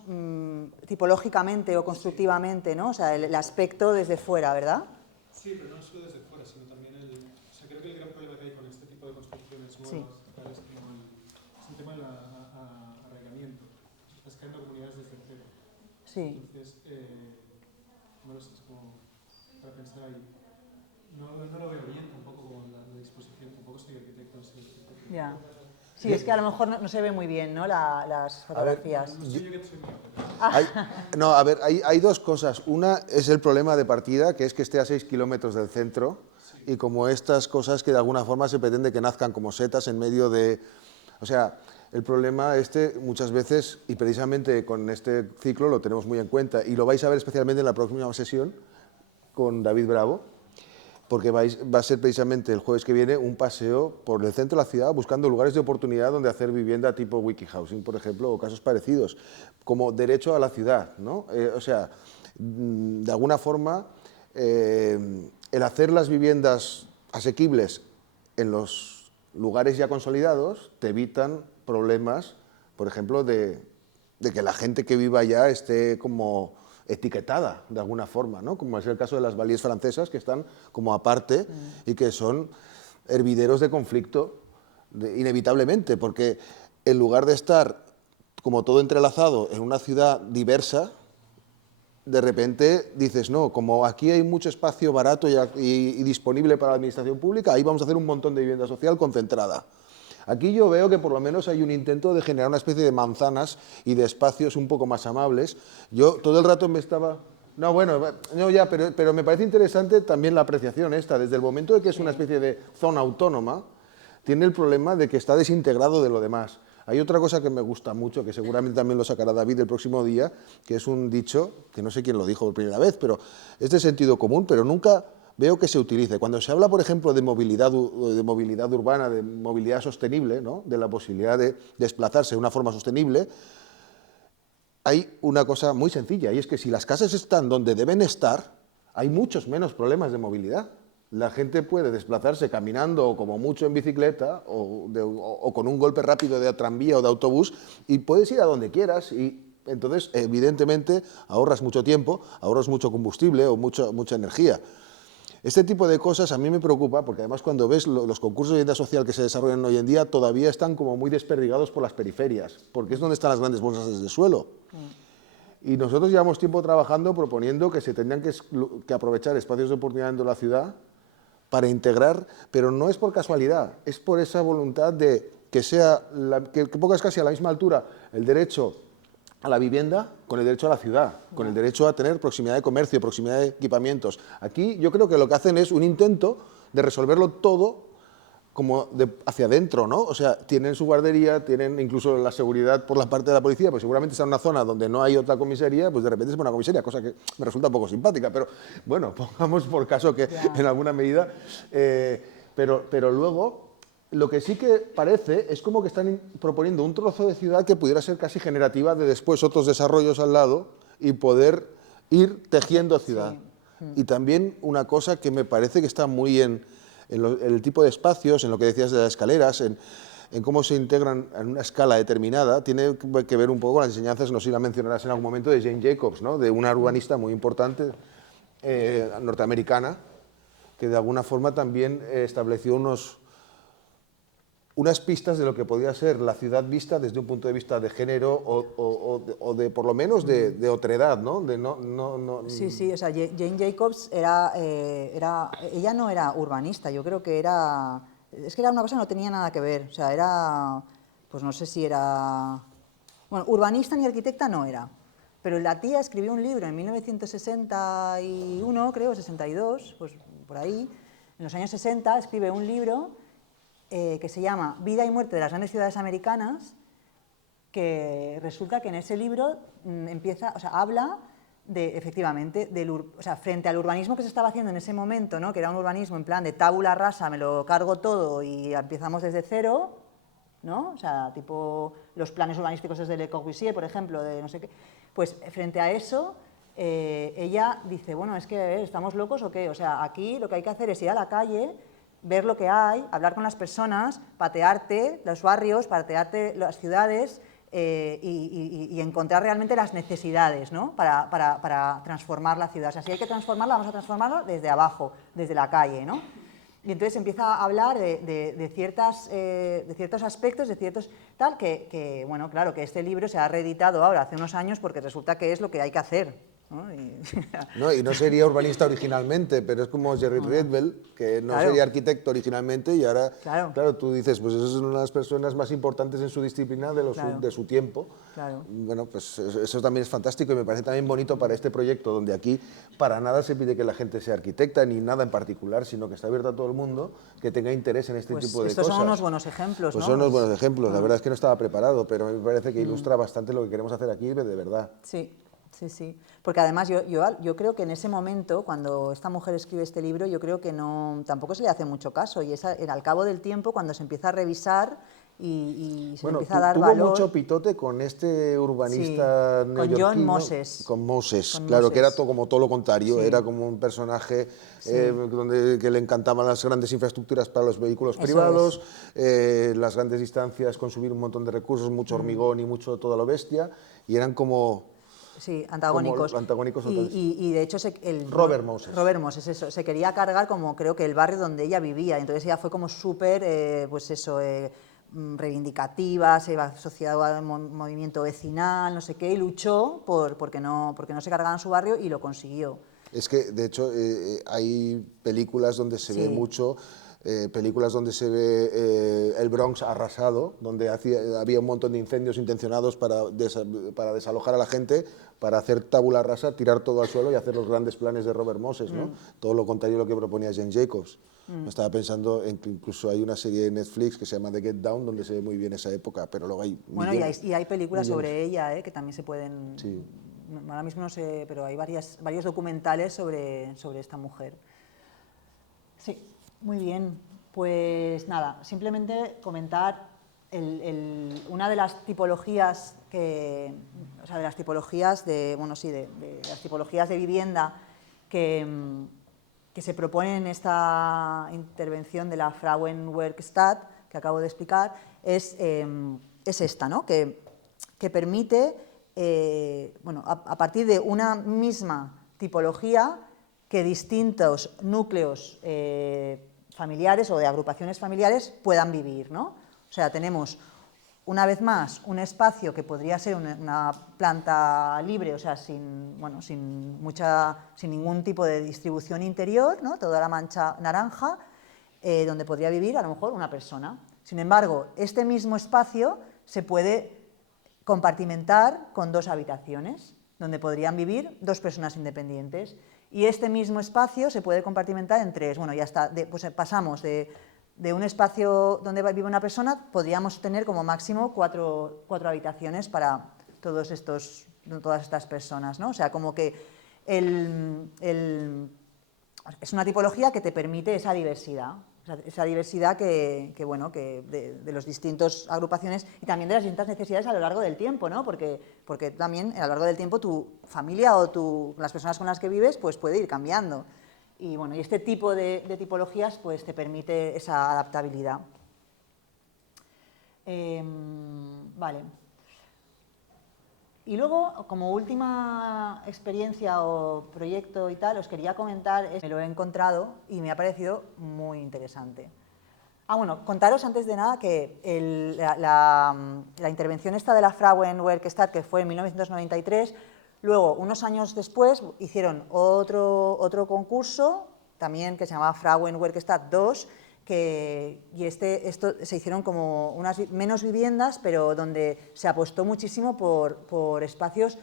tipológicamente o constructivamente, ¿no? O sea, el aspecto desde fuera, ¿verdad? Sí, pero no solo desde fuera, sino también o sea, creo que el gran problema que hay con este tipo de construcciones nuevas, Sí. es un tema del arraigamiento. Estás creando comunidades desde cero. Sí. Entonces, no lo sé, es como para pensar ahí. No lo veo bien tampoco como la disposición, tampoco soy arquitecto, no sé. Ya. Sí, es que a lo mejor no se ve muy bien, ¿no?, las fotografías. Hay dos cosas. Una es el problema de partida, que es que esté a 6 kilómetros del centro, y como estas cosas que de alguna forma se pretende que nazcan como setas en medio de... O sea, el problema muchas veces, y precisamente con este ciclo lo tenemos muy en cuenta, y lo vais a ver especialmente en la próxima sesión con David Bravo, porque va a ser precisamente el jueves que viene un paseo por el centro de la ciudad buscando lugares de oportunidad donde hacer vivienda tipo WikiHousing, por ejemplo, o casos parecidos, como derecho a la ciudad, ¿no? O sea, de alguna forma, el hacer las viviendas asequibles en los lugares ya consolidados te evitan problemas, por ejemplo, de que la gente que viva allá esté como etiquetada de alguna forma, ¿no? Como es el caso de las Banlieues francesas, que están como aparte y que son hervideros de conflicto inevitablemente, porque en lugar de estar como todo entrelazado en una ciudad diversa, de repente dices, no, como aquí hay mucho espacio barato y disponible para la administración pública, ahí vamos a hacer un montón de vivienda social concentrada. Aquí yo veo que por lo menos hay un intento de generar una especie de manzanas y de espacios un poco más amables. Yo todo el rato me estaba... No, bueno, no, ya, pero me parece interesante también la apreciación esta. Desde el momento de que es una especie de zona autónoma, tiene el problema de que está desintegrado de lo demás. Hay otra cosa que me gusta mucho, que seguramente también lo sacará David el próximo día, que es un dicho, que no sé quién lo dijo por primera vez, pero es de sentido común, pero nunca veo que se utilice. Cuando se habla, por ejemplo, de movilidad urbana, de movilidad sostenible, ¿no?, de la posibilidad de desplazarse de una forma sostenible, hay una cosa muy sencilla, y es que si las casas están donde deben estar, hay muchos menos problemas de movilidad. La gente puede desplazarse caminando o como mucho en bicicleta o con un golpe rápido de tranvía o de autobús, y puedes ir a donde quieras, y entonces evidentemente ahorras mucho tiempo, ahorras mucho combustible o mucha energía. Este tipo de cosas a mí me preocupa, porque además cuando ves los concursos de vivienda social que se desarrollan hoy en día, todavía están como muy desperdigados por las periferias, porque es donde están las grandes bolsas de suelo. Y nosotros llevamos tiempo trabajando proponiendo que se tendrían que aprovechar espacios de oportunidad dentro de la ciudad para integrar, pero no es por casualidad, es por esa voluntad de que pongas casi a la misma altura el derecho a la vivienda con el derecho a la ciudad, con el derecho a tener proximidad de comercio, proximidad de equipamientos. Aquí yo creo que lo que hacen es un intento de resolverlo todo como hacia adentro, ¿no? O sea, tienen su guardería, tienen incluso la seguridad por la parte de la policía, pues seguramente está en una zona donde no hay otra comisaría, pues de repente es una comisaría, cosa que me resulta un poco simpática, pero bueno, pongamos por caso que en alguna medida. Pero luego, lo que sí que parece es como que están proponiendo un trozo de ciudad que pudiera ser casi generativa de después otros desarrollos al lado y poder ir tejiendo ciudad. Y también una cosa que me parece que está muy en el tipo de espacios, en lo que decías de las escaleras, en cómo se integran en una escala determinada, tiene que ver un poco con las enseñanzas, no sé si la mencionarás en algún momento, de Jane Jacobs, ¿no? De una urbanista muy importante norteamericana, que de alguna forma también estableció unas pistas de lo que podía ser la ciudad vista desde un punto de vista de género o de por lo menos de otredad, ¿no? Sí, o sea, Jane Jacobs ella no era urbanista, yo creo que es que era una cosa que no tenía nada que ver, o sea, era, pues no sé si era, bueno, urbanista ni arquitecta no era, pero la tía escribió un libro en 1961, creo, 62, pues por ahí, en los años 60 escribe un libro que se llama Vida y muerte de las grandes ciudades americanas, que resulta que en ese libro habla de, efectivamente, frente al urbanismo que se estaba haciendo en ese momento, ¿no? Que era un urbanismo en plan de tabula rasa, me lo cargo todo y empezamos desde cero, ¿no? O sea, tipo los planes urbanísticos desde Le Corbusier, por ejemplo, de no sé qué. Pues frente a eso, ella dice, bueno, es que ¿estamos locos o qué? O sea, aquí lo que hay que hacer es ir a la calle, ver lo que hay, hablar con las personas, patearte los barrios, patearte las ciudades y encontrar realmente las necesidades, ¿no? para transformar la ciudad. O sea, si hay que transformarla, vamos a transformarla desde abajo, desde la calle, ¿no? Y entonces empieza a hablar de ciertos aspectos, de ciertos tal, bueno, claro, que este libro se ha reeditado ahora, hace unos años, porque resulta que es lo que hay que hacer, ¿no? Y no sería urbanista originalmente, pero es como Jerry Riedel, que no sería arquitecto originalmente y ahora, claro, tú dices, pues esa es una de las personas más importantes en su disciplina de su tiempo. Claro. Bueno, pues eso también es fantástico y me parece también bonito para este proyecto, donde aquí para nada se pide que la gente sea arquitecta ni nada en particular, sino que está abierto a todo el mundo que tenga interés en este tipo de cosas. Estos son unos buenos ejemplos, pues ¿no? son unos buenos ejemplos, la verdad es que no estaba preparado, pero me parece que ilustra bastante lo que queremos hacer aquí de verdad. Sí. Sí, porque además yo creo que en ese momento, cuando esta mujer escribe este libro, yo creo que tampoco se le hace mucho caso, y al cabo del tiempo, cuando se empieza a revisar y se empieza a dar valor... Tuvo mucho pitote con este urbanista neoyorquino. Con John Moses. Con Moses, claro, que era como todo lo contrario, era como un personaje que le encantaban las grandes infraestructuras para los vehículos privados, las grandes distancias, consumir un montón de recursos, mucho hormigón y mucho todo a lo bestia, y eran como... Sí, antagónicos. Y de hecho Robert Moses. Robert Moses, eso, se quería cargar como creo que el barrio donde ella vivía, entonces ella fue como súper, reivindicativa, se iba asociado al movimiento vecinal, no sé qué, y luchó porque no se cargaran su barrio y lo consiguió. Es que, de hecho, hay películas donde se ve mucho... películas donde se ve el Bronx arrasado, donde había un montón de incendios intencionados para desalojar a la gente, para hacer tabula rasa, tirar todo al suelo y hacer los grandes planes de Robert Moses, ¿no? Todo lo contrario a lo que proponía Jane Jacobs. Estaba pensando en que incluso hay una serie de Netflix que se llama The Get Down, donde se ve muy bien esa época, pero luego hay millones, y hay películas sobre ella, que también se pueden... Sí. Ahora mismo no sé, pero hay varios documentales sobre esta mujer. Sí. Muy bien, pues nada, simplemente comentar una de las tipologías de las tipologías de vivienda que se proponen en esta intervención de la Frauenwerkstatt que acabo de explicar es esta, ¿no? que permite, a partir de una misma tipología que distintos núcleos familiares o de agrupaciones familiares puedan vivir, ¿no? O sea, tenemos una vez más un espacio que podría ser una planta libre, o sea, sin ningún tipo de distribución interior, ¿no? Toda la mancha naranja, donde podría vivir a lo mejor una persona. Sin embargo, este mismo espacio se puede compartimentar con 2 habitaciones, donde podrían vivir 2 personas independientes. Y este mismo espacio se puede compartimentar en 3. Bueno, ya está, pasamos de de un espacio donde vive una persona podríamos tener como máximo cuatro habitaciones para todas estas personas, ¿no? O sea, como que es una tipología que te permite esa diversidad. Esa diversidad que de las distintas agrupaciones y también de las distintas necesidades a lo largo del tiempo, ¿no? Porque también a lo largo del tiempo tu familia o las personas con las que vives pues puede ir cambiando. Y bueno, y este tipo de tipologías pues te permite esa adaptabilidad. Vale. Y luego, como última experiencia o proyecto y tal, os quería comentar, me lo he encontrado y me ha parecido muy interesante. Bueno, contaros antes de nada que la intervención esta de la Frauenwerkstatt, que fue en 1993, luego, unos años después, hicieron otro concurso, también que se llamaba Frauenwerkstatt II, esto se hicieron como menos viviendas, pero donde se apostó muchísimo por espacios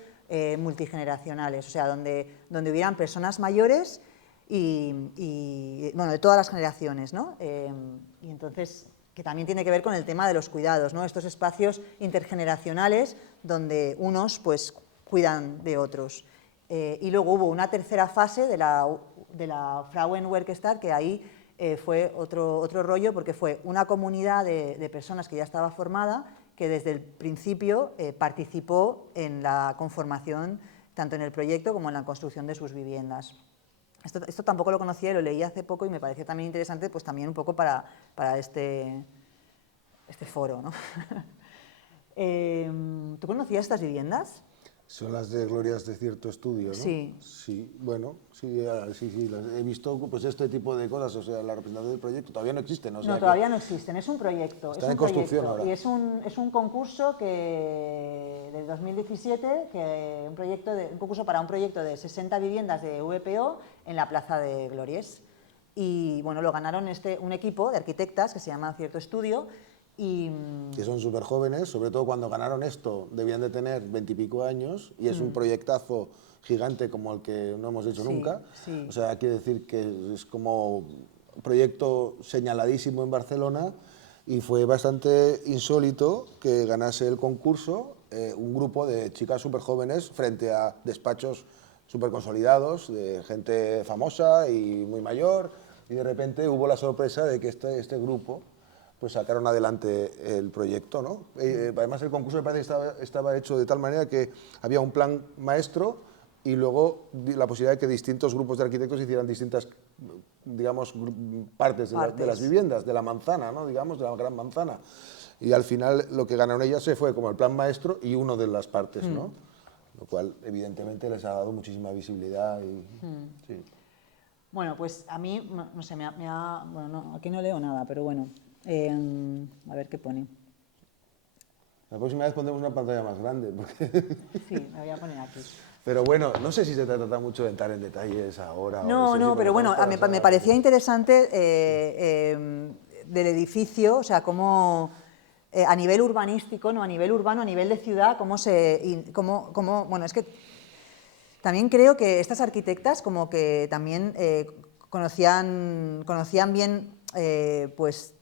multigeneracionales, o sea, donde hubieran personas mayores y bueno, de todas las generaciones, ¿no? Y entonces, que también tiene que ver con el tema de los cuidados, ¿no? Estos espacios intergeneracionales donde unos pues cuidan de otros. Y luego hubo una tercera fase de la Frauenwerkstatt, que ahí fue otro rollo, porque fue una comunidad de personas que ya estaba formada, que desde el principio participó en la conformación, tanto en el proyecto como en la construcción de sus viviendas. Esto tampoco lo conocía y lo leí hace poco y me pareció también interesante, pues también un poco para este foro, ¿no? ¿Tú conocías estas viviendas? Son las de Glorias de cierto estudio, ¿no? Sí. Sí, bueno, sí, he visto pues este tipo de cosas, o sea, la representación del proyecto todavía no existen, o sea, no, todavía no existen, es un proyecto. Está en construcción ahora. Y es un concurso del 2017, un concurso para un proyecto de 60 viviendas de VPO en la Plaza de Glorias. Y bueno, lo ganaron un equipo de arquitectas que se llama Cierto Estudio. Que son súper jóvenes, sobre todo cuando ganaron esto, debían de tener 20 y pico años, y es un proyectazo gigante como el que no hemos hecho nunca. Sí. O sea, quiere decir que es como un proyecto señaladísimo en Barcelona, y fue bastante insólito que ganase el concurso un grupo de chicas súper jóvenes frente a despachos súper consolidados, de gente famosa y muy mayor, y de repente hubo la sorpresa de que este grupo pues sacaron adelante el proyecto, ¿no? Además, el concurso me parece que estaba hecho de tal manera que había un plan maestro y luego la posibilidad de que distintos grupos de arquitectos hicieran distintas, digamos, partes de las viviendas, de la manzana, ¿no? Digamos, de la gran manzana. Y al final lo que ganaron ellas se fue como el plan maestro y uno de las partes, ¿no? Lo cual, evidentemente, les ha dado muchísima visibilidad. Sí. Bueno, pues a mí, no sé, bueno, no, aquí no leo nada, pero bueno. A ver qué pone. La próxima vez pondremos una pantalla más grande. Porque Sí, me voy a poner aquí. Pero bueno, no sé si se trata mucho de entrar en detalles ahora. No, pero bueno, me parecía interesante del edificio, o sea, cómo a nivel urbanístico, no a nivel urbano, a nivel de ciudad, bueno, es que también creo que estas arquitectas como que también conocían bien, pues,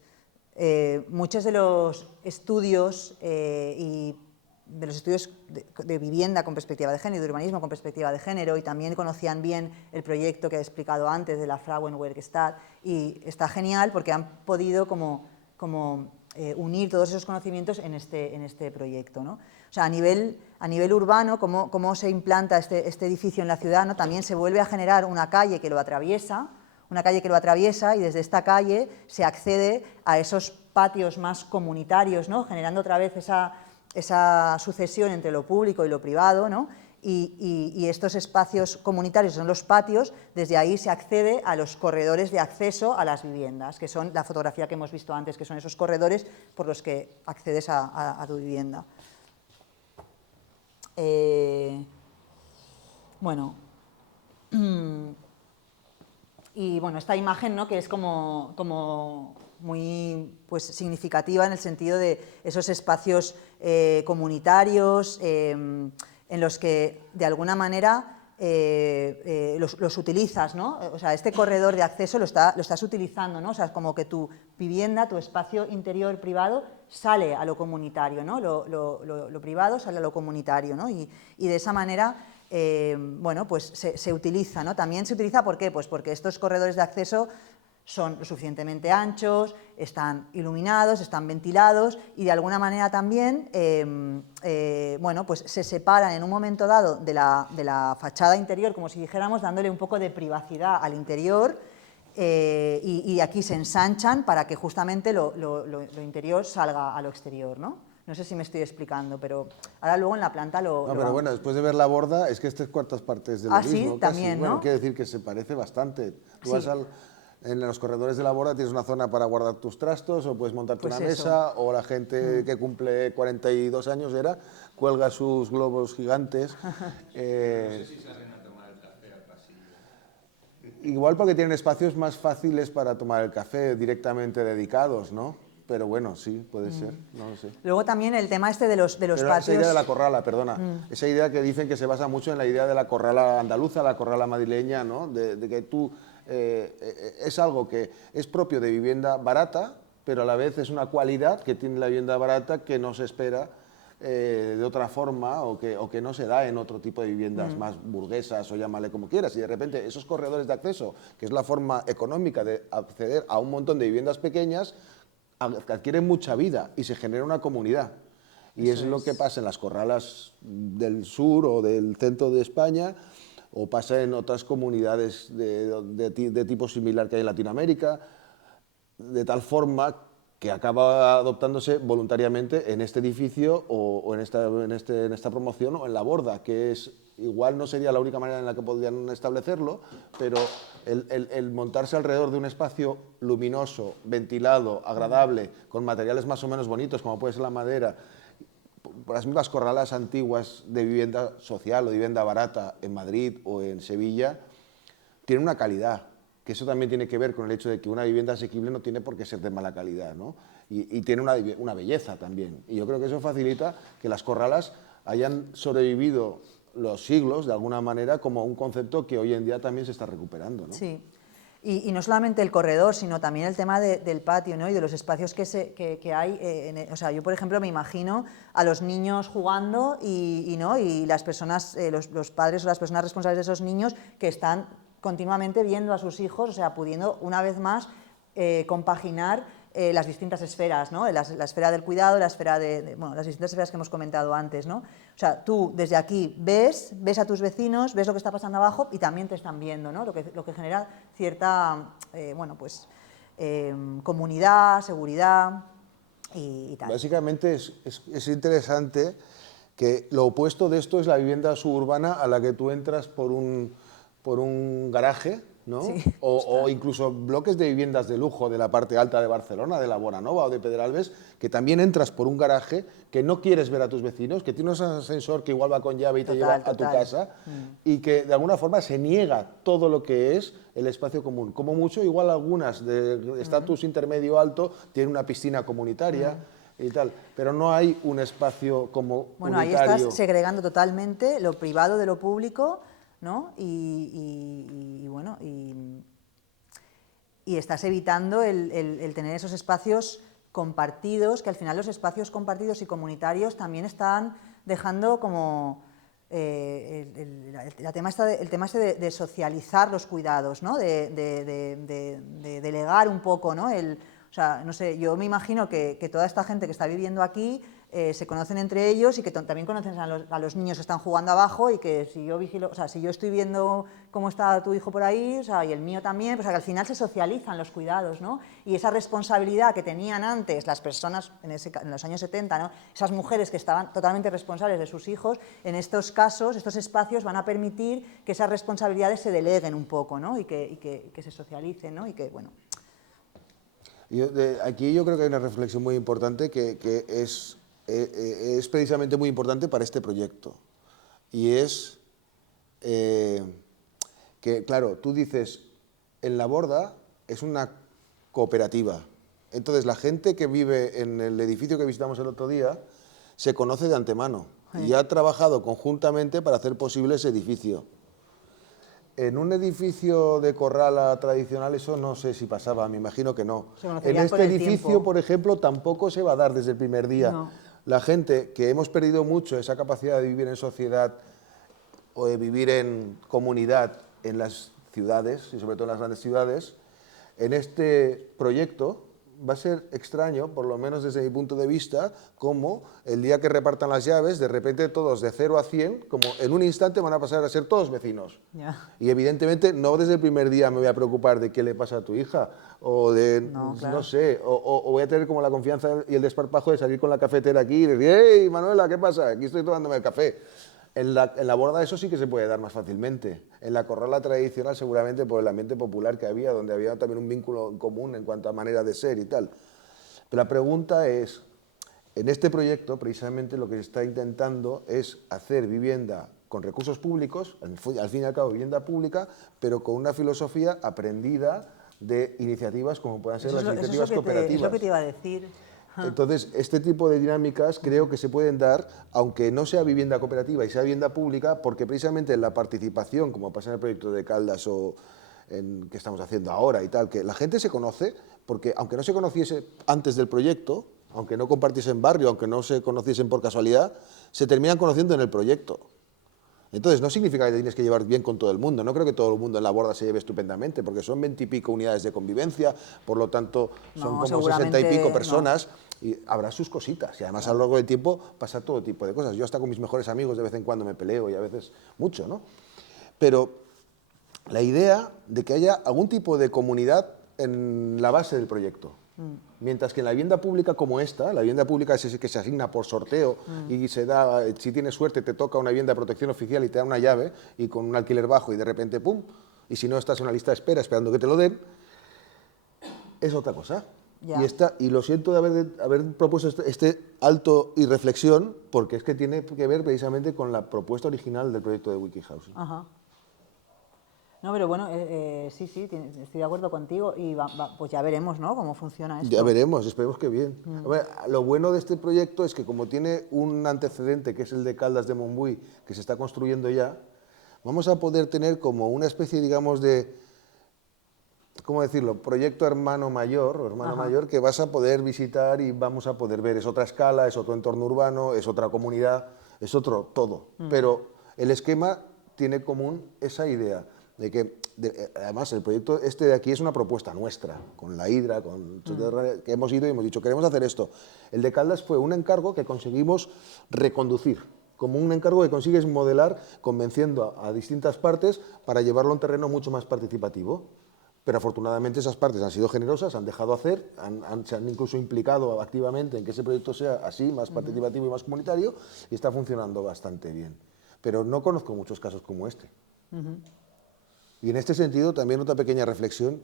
muchos de los estudios y de los estudios de vivienda con perspectiva de género, de urbanismo con perspectiva de género, y también conocían bien el proyecto que he explicado antes de la Frauenwerkstatt, y está genial porque han podido como unir todos esos conocimientos en este proyecto, ¿no? O sea, a nivel urbano, cómo se implanta este edificio en la ciudad, ¿no? También se vuelve a generar una calle que lo atraviesa, y desde esta calle se accede a esos patios más comunitarios, ¿no? Generando otra vez esa sucesión entre lo público y lo privado, ¿no? Y estos espacios comunitarios son los patios, desde ahí se accede a los corredores de acceso a las viviendas, que son la fotografía que hemos visto antes, que son esos corredores por los que accedes a tu vivienda. Bueno, y bueno, esta imagen, ¿no? Que es como muy, pues, significativa en el sentido de esos espacios comunitarios en los que de alguna manera los utilizas, ¿no? O sea, este corredor de acceso lo estás utilizando, ¿no? O sea, es como que tu vivienda, tu espacio interior privado sale a lo comunitario, ¿no? Lo privado sale a lo comunitario, ¿no? Y de esa manera, bueno, pues se utiliza, ¿no? También se utiliza, ¿por qué? Pues porque estos corredores de acceso son lo suficientemente anchos, están iluminados, están ventilados y de alguna manera también bueno, pues se separan en un momento dado de la fachada interior, como si dijéramos, dándole un poco de privacidad al interior y aquí se ensanchan para que justamente lo interior salga a lo exterior, ¿no? No sé si me estoy explicando, pero ahora luego en la planta No, pero bueno, después de ver la borda, es que estas cuartas partes de lo mismo. Sí, casi. también, ¿no? Bueno, quiere decir que se parece bastante. Tú Sí. vas en los corredores de la borda, tienes una zona para guardar tus trastos, o puedes montarte Pues una eso. mesa, o la gente que cumple 42 años cuelga sus globos gigantes. No sé si salen a tomar el café al pasillo. Igual porque tienen espacios más fáciles para tomar el café directamente dedicados, ¿no? Pero bueno, sí, puede ser, no lo sé. Luego también el tema este de los Pero patios. esa idea de la corrala, perdona, esa idea que dicen que se basa mucho en la idea de la corrala andaluza, la corrala madrileña, ¿no? De que tú, es algo que es propio de vivienda barata, pero a la vez es una cualidad que tiene la vivienda barata que no se espera de otra forma o que no se da en otro tipo de viviendas más burguesas o llámale como quieras. Y de repente esos corredores de acceso, que es la forma económica de acceder a un montón de viviendas pequeñas, adquieren mucha vida y se genera una comunidad. Y es lo que pasa en las corralas del sur o del centro de España, o pasa en otras comunidades de tipo similar que hay en Latinoamérica, de tal forma que acaba adoptándose voluntariamente en este edificio o en esta promoción o en la borda, que es igual no sería la única manera en la que podrían establecerlo, pero el montarse alrededor de un espacio luminoso, ventilado, agradable, con materiales más o menos bonitos, como puede ser la madera, por las mismas corralas antiguas de vivienda social o de vivienda barata en Madrid o en Sevilla, tiene una calidad, que eso también tiene que ver con el hecho de que una vivienda asequible no tiene por qué ser de mala calidad, ¿no? Y tiene una belleza también. Y yo creo que eso facilita que las corralas hayan sobrevivido los siglos, de alguna manera, como un concepto que hoy en día también se está recuperando, ¿no? Sí. Y no solamente el corredor, sino también el tema del patio, ¿no? Y de los espacios que hay. O sea, yo, por ejemplo, me imagino a los niños jugando ¿no? Y las personas, los padres o las personas responsables de esos niños que están continuamente viendo a sus hijos, o sea, pudiendo una vez más compaginar las distintas esferas, ¿no? La esfera del cuidado, la esfera bueno, las distintas esferas que hemos comentado antes, ¿no? O sea, tú desde aquí ves a tus vecinos, ves lo que está pasando abajo y también te están viendo, ¿no? Lo que genera cierta, bueno, pues, comunidad, seguridad y tal. Básicamente es interesante que lo opuesto de esto es la vivienda suburbana a la que tú entras por un garaje, ¿no? Sí, o incluso bloques de viviendas de lujo de la parte alta de Barcelona, de la Bonanova o de Pedralbes, que también entras por un garaje que no quieres ver a tus vecinos, que tiene un ascensor que igual va con llave y te lleva a tu casa, y que de alguna forma se niega todo lo que es el espacio común. Como mucho, igual algunas de estatus intermedio alto tienen una piscina comunitaria y tal, pero no hay un espacio como bueno, unitario. ahí estás segregando totalmente lo privado de lo público, ¿no? Y bueno, y estás evitando el tener esos espacios compartidos, que al final los espacios compartidos y comunitarios también están dejando como el tema de socializar los cuidados, ¿no? De delegar un poco, ¿no? O sea, no sé, yo me imagino que toda esta gente que está viviendo aquí se conocen entre ellos y que también conocen a los niños que están jugando abajo y que si yo vigilo, o sea, si yo estoy viendo cómo está tu hijo por ahí, o sea, y el mío también, pues que al final se socializan los cuidados, ¿no? Y esa responsabilidad que tenían antes las personas en los años 70, ¿no? Esas mujeres que estaban totalmente responsables de sus hijos, en estos casos, estos espacios van a permitir que esas responsabilidades se deleguen un poco, ¿no? Y que se socialicen, ¿no? Y que, bueno. Aquí yo creo que hay una reflexión muy importante que es precisamente muy importante para este proyecto. Y es que, claro, tú dices, en la borda es una cooperativa. Entonces, la gente que vive en el edificio que visitamos el otro día se conoce de antemano y ha trabajado conjuntamente para hacer posible ese edificio. En un edificio de corrala tradicional eso no sé si pasaba, me imagino que no. Se En conocerían con este el edificio, tiempo. por ejemplo, tampoco se va a dar desde el primer día. No. La gente que hemos perdido mucho esa capacidad de vivir en sociedad o de vivir en comunidad en las ciudades, y sobre todo en las grandes ciudades, en este proyecto va a ser extraño, por lo menos desde mi punto de vista, como el día que repartan las llaves, de repente todos de 0 a 100, como en un instante van a pasar a ser todos vecinos. Ya. Y evidentemente no desde el primer día me voy a preocupar de qué le pasa a tu hija, o de, No, claro. no sé, o voy a tener como la confianza y el desparpajo de salir con la cafetera aquí y decir, ¡hey, Manuela, qué pasa! Aquí estoy tomándome el café. En la boda eso sí que se puede dar más fácilmente. En la corrala tradicional seguramente por el ambiente popular que había, donde había también un vínculo en común en cuanto a manera de ser y tal. Pero la pregunta es, en este proyecto precisamente lo que se está intentando es hacer vivienda con recursos públicos, al fin y al cabo vivienda pública, pero con una filosofía aprendida de iniciativas como puedan ser las iniciativas cooperativas. Es lo que te iba a decir. Entonces, este tipo de dinámicas creo que se pueden dar, aunque no sea vivienda cooperativa y sea vivienda pública, porque precisamente la participación, como pasa en el proyecto de Caldas o en que estamos haciendo ahora y tal, que la gente se conoce, porque aunque no se conociese antes del proyecto, aunque no compartiesen barrio, aunque no se conociesen por casualidad, se terminan conociendo en el proyecto. Entonces, no significa que te tienes que llevar bien con todo el mundo. No creo que todo el mundo en la borda se lleve estupendamente, porque son 20 y pico unidades de convivencia, por lo tanto, son No, como 60 y pico seguramente personas, y habrá sus cositas. Y además, a lo largo del tiempo, pasa todo tipo de cosas. Yo hasta con mis mejores amigos de vez en cuando me peleo, y a veces mucho, ¿no? Pero la idea de que haya algún tipo de comunidad en la base del proyecto. Mientras que en la vivienda pública como esta, la vivienda pública es que se asigna por sorteo y se da, si tienes suerte te toca una vivienda de protección oficial y te da una llave y con un alquiler bajo y de repente ¡pum! Y si no estás en una lista de espera esperando que te lo den, es otra cosa. Ya. Y lo siento de haber propuesto este alto y reflexión, porque es que tiene que ver precisamente con la propuesta original del proyecto de WikiHousing. Ajá. No, pero bueno, sí, estoy de acuerdo contigo y pues ya veremos, ¿no?, cómo funciona esto. Ya veremos, esperemos que bien. A ver, lo bueno de este proyecto es que como tiene un antecedente, que es el de Caldas de Montbui, que se está construyendo ya, vamos a poder tener como una especie, digamos, de, ¿cómo decirlo?, proyecto hermano mayor, o hermano mayor, que vas a poder visitar y vamos a poder ver. Es otra escala, es otro entorno urbano, es otra comunidad, es otro todo. Pero el esquema tiene común esa idea de que, además, el proyecto este de aquí es una propuesta nuestra, con la Hidra, que hemos ido y hemos dicho, queremos hacer esto. El de Caldas fue un encargo que conseguimos reconducir, como un encargo que consigues modelar convenciendo a distintas partes para llevarlo a un terreno mucho más participativo. Pero afortunadamente esas partes han sido generosas, han dejado hacer, se han incluso implicado activamente en que ese proyecto sea así, más participativo y más comunitario, y está funcionando bastante bien. Pero no conozco muchos casos como este. Y en este sentido, también otra pequeña reflexión,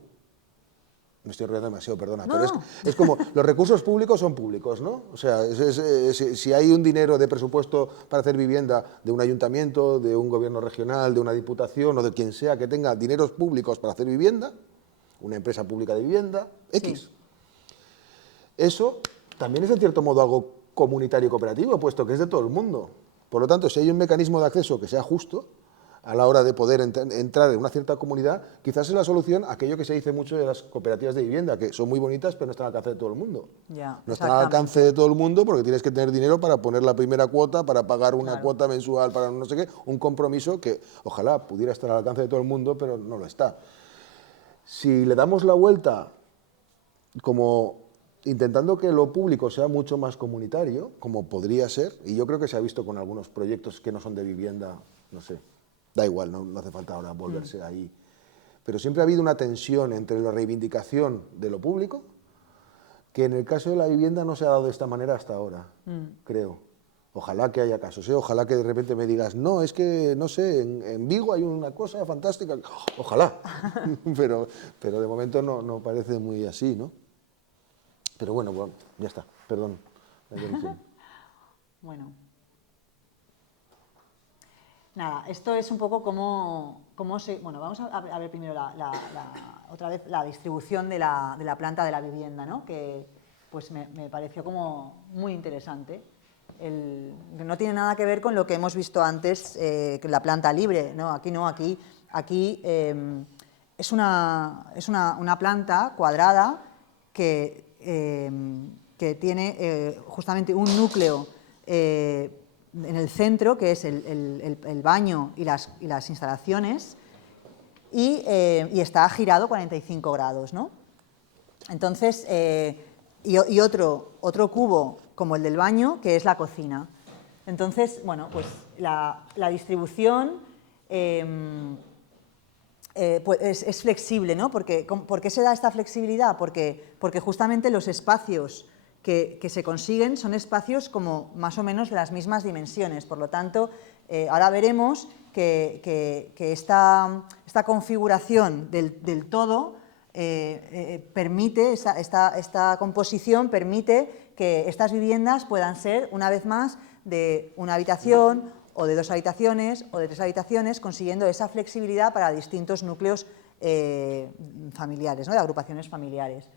me estoy enrollando demasiado, perdona, pero es como, los recursos públicos son públicos, ¿no? O sea, si hay un dinero de presupuesto para hacer vivienda de un ayuntamiento, de un gobierno regional, de una diputación o de quien sea que tenga dineros públicos para hacer vivienda, una empresa pública de vivienda, X. Sí. Eso también es en cierto modo algo comunitario y cooperativo, puesto que es de todo el mundo. Por lo tanto, si hay un mecanismo de acceso que sea justo, a la hora de poder entrar en una cierta comunidad, quizás es la solución a aquello que se dice mucho de las cooperativas de vivienda, que son muy bonitas, pero no están al alcance de todo el mundo. Ya, no están al alcance de todo el mundo porque tienes que tener dinero para poner la primera cuota, para pagar una cuota mensual, para no sé qué, un compromiso que ojalá pudiera estar al alcance de todo el mundo, pero no lo está. Si le damos la vuelta como intentando que lo público sea mucho más comunitario, como podría ser, y yo creo que se ha visto con algunos proyectos que no son de vivienda, no sé, da igual, no hace falta ahora volverse ahí. Pero siempre ha habido una tensión entre la reivindicación de lo público, que en el caso de la vivienda no se ha dado de esta manera hasta ahora, creo. Ojalá que haya casos, ¿eh? Ojalá que de repente me digas, no, es que, no sé, en Vigo hay una cosa fantástica. Ojalá, pero de momento no parece muy así, ¿no? Pero bueno, ya está, perdón. Bueno. Nada, esto es un poco cómo se... Bueno, vamos a ver primero otra vez la distribución de la planta de la vivienda, ¿no? Que pues me pareció como muy interesante. No tiene nada que ver con lo que hemos visto antes, la planta libre, ¿no? Aquí Aquí es una planta cuadrada que tiene justamente un núcleo en el centro, que es el baño y las instalaciones, y está girado 45 grados, ¿no? Entonces, y otro cubo como el del baño, que es la cocina. Entonces, bueno, pues la distribución pues es flexible, ¿no? ¿Por qué se da esta flexibilidad? Porque justamente los espacios que se consiguen son espacios como más o menos de las mismas dimensiones. Por lo tanto, ahora veremos que esta configuración del todo permite, esta composición permite que estas viviendas puedan ser, una vez más, de una habitación o de 2 habitaciones o de 3 habitaciones, consiguiendo esa flexibilidad para distintos núcleos familiares, ¿no? De agrupaciones familiares.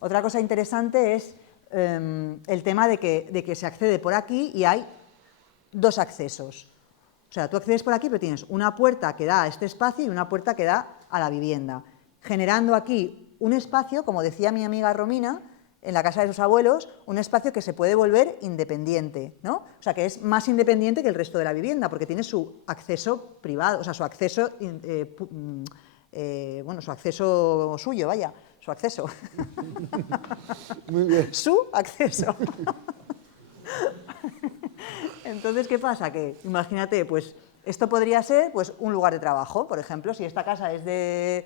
Otra cosa interesante es el tema de que se accede por aquí y hay 2 accesos. O sea, tú accedes por aquí, pero tienes una puerta que da a este espacio y una puerta que da a la vivienda, generando aquí un espacio, como decía mi amiga Romina, en la casa de sus abuelos, un espacio que se puede volver independiente, ¿no? O sea, que es más independiente que el resto de la vivienda, porque tiene su acceso privado, o sea, su acceso, bueno, su acceso suyo, vaya, su acceso. Muy bien. Su acceso. Entonces, ¿qué pasa? Que, imagínate, pues, esto podría ser, pues, un lugar de trabajo, por ejemplo, si esta casa es de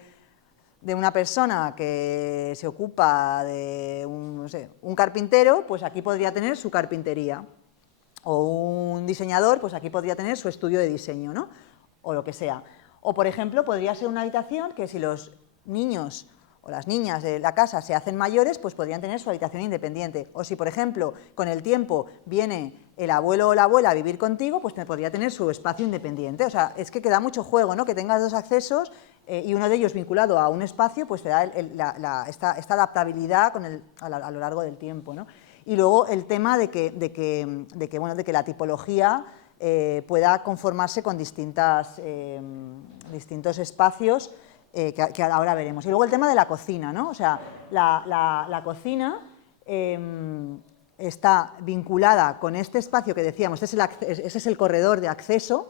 una persona que se ocupa de un carpintero, pues aquí podría tener su carpintería. O un diseñador, pues aquí podría tener su estudio de diseño, ¿no? O lo que sea. O, por ejemplo, podría ser una habitación que si los niños o las niñas de la casa se hacen mayores, pues podrían tener su habitación independiente. O si, por ejemplo, con el tiempo viene el abuelo o la abuela a vivir contigo, pues podría tener su espacio independiente. O sea, es que queda mucho juego, ¿no? Que tengas 2 accesos y uno de ellos vinculado a un espacio, pues te da esta adaptabilidad a lo largo del tiempo, ¿no? Y luego el tema de que la tipología pueda conformarse con distintos espacios que ahora veremos. Y luego el tema de la cocina, ¿no? O sea, la cocina está vinculada con este espacio que decíamos, ese es el corredor de acceso,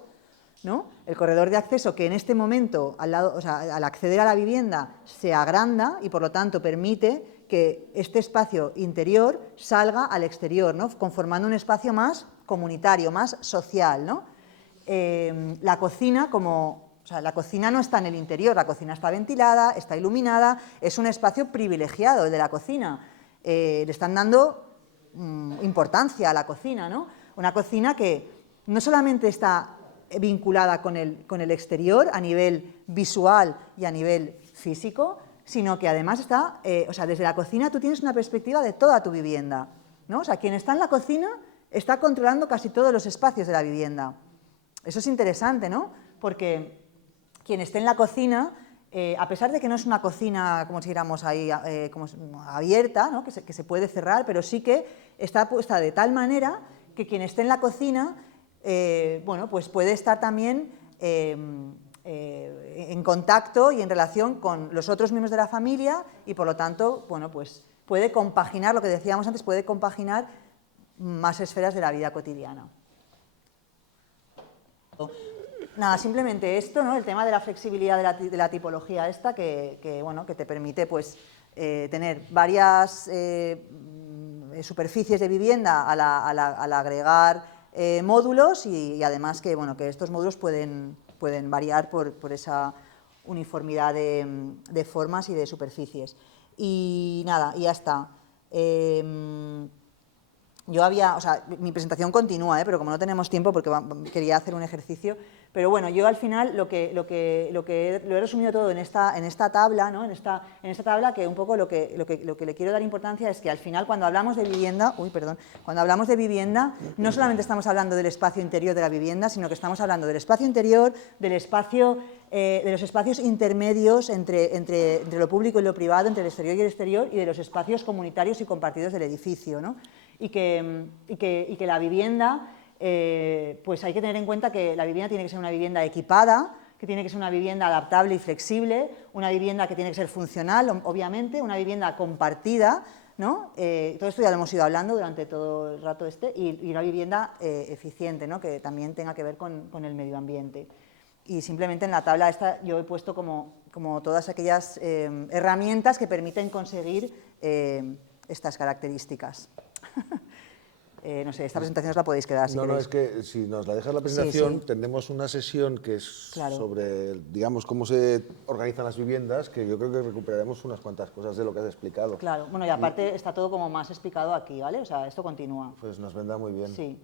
¿no? El corredor de acceso que en este momento, al acceder a la vivienda, se agranda y por lo tanto permite que este espacio interior salga al exterior, ¿no? Conformando un espacio más comunitario, más social, ¿no? La cocina la cocina no está en el interior, la cocina está ventilada, está iluminada, es un espacio privilegiado el de la cocina. Le están dando importancia a la cocina, ¿no? Una cocina que no solamente está vinculada con el exterior a nivel visual y a nivel físico, sino que además está, desde la cocina tú tienes una perspectiva de toda tu vivienda, ¿no? O sea, quien está en la cocina está controlando casi todos los espacios de la vivienda. Eso es interesante, ¿no? Porque quien esté en la cocina, a pesar de que no es una cocina, como si dijéramos ahí, como abierta, ¿no? que se puede cerrar, pero sí que está puesta de tal manera que quien esté en la cocina, bueno, pues puede estar también en contacto y en relación con los otros miembros de la familia y, por lo tanto, bueno, pues puede compaginar, lo que decíamos antes, puede compaginar más esferas de la vida cotidiana. Nada, simplemente esto, ¿no? El tema de la flexibilidad de la tipología esta bueno, que te permite pues, tener varias superficies de vivienda al agregar módulos y además que, bueno, que estos módulos pueden variar por esa uniformidad de formas y de superficies. Y nada, y ya está. Mi presentación continúa, pero como no tenemos tiempo, porque quería hacer un ejercicio, pero bueno, yo al final lo he resumido todo en esta tabla, ¿no? en esta tabla, que un poco lo que le quiero dar importancia es que al final cuando hablamos de vivienda, no solamente estamos hablando del espacio interior de la vivienda, sino que estamos hablando del espacio interior, del espacio, de los espacios intermedios entre lo público y lo privado, entre el exterior y el exterior, y de los espacios comunitarios y compartidos del edificio, ¿no? Y que la vivienda, pues hay que tener en cuenta que la vivienda tiene que ser una vivienda equipada, que tiene que ser una vivienda adaptable y flexible, una vivienda que tiene que ser funcional, obviamente, una vivienda compartida, ¿no? Todo esto ya lo hemos ido hablando durante todo el rato y una vivienda eficiente, ¿no? Que también tenga que ver con el medio ambiente. Y simplemente en la tabla esta yo he puesto como todas aquellas herramientas que permiten conseguir estas características. No sé, esta presentación os la podéis quedar si queréis. Es que si nos la dejas la presentación, Sí. tendremos una sesión que es sobre, digamos, cómo se organizan las viviendas, que yo creo que recuperaremos unas cuantas cosas de lo que has explicado. Claro, bueno, y aparte está todo como más explicado aquí, ¿vale? O sea, esto continúa. Pues nos vendrá muy bien. Sí.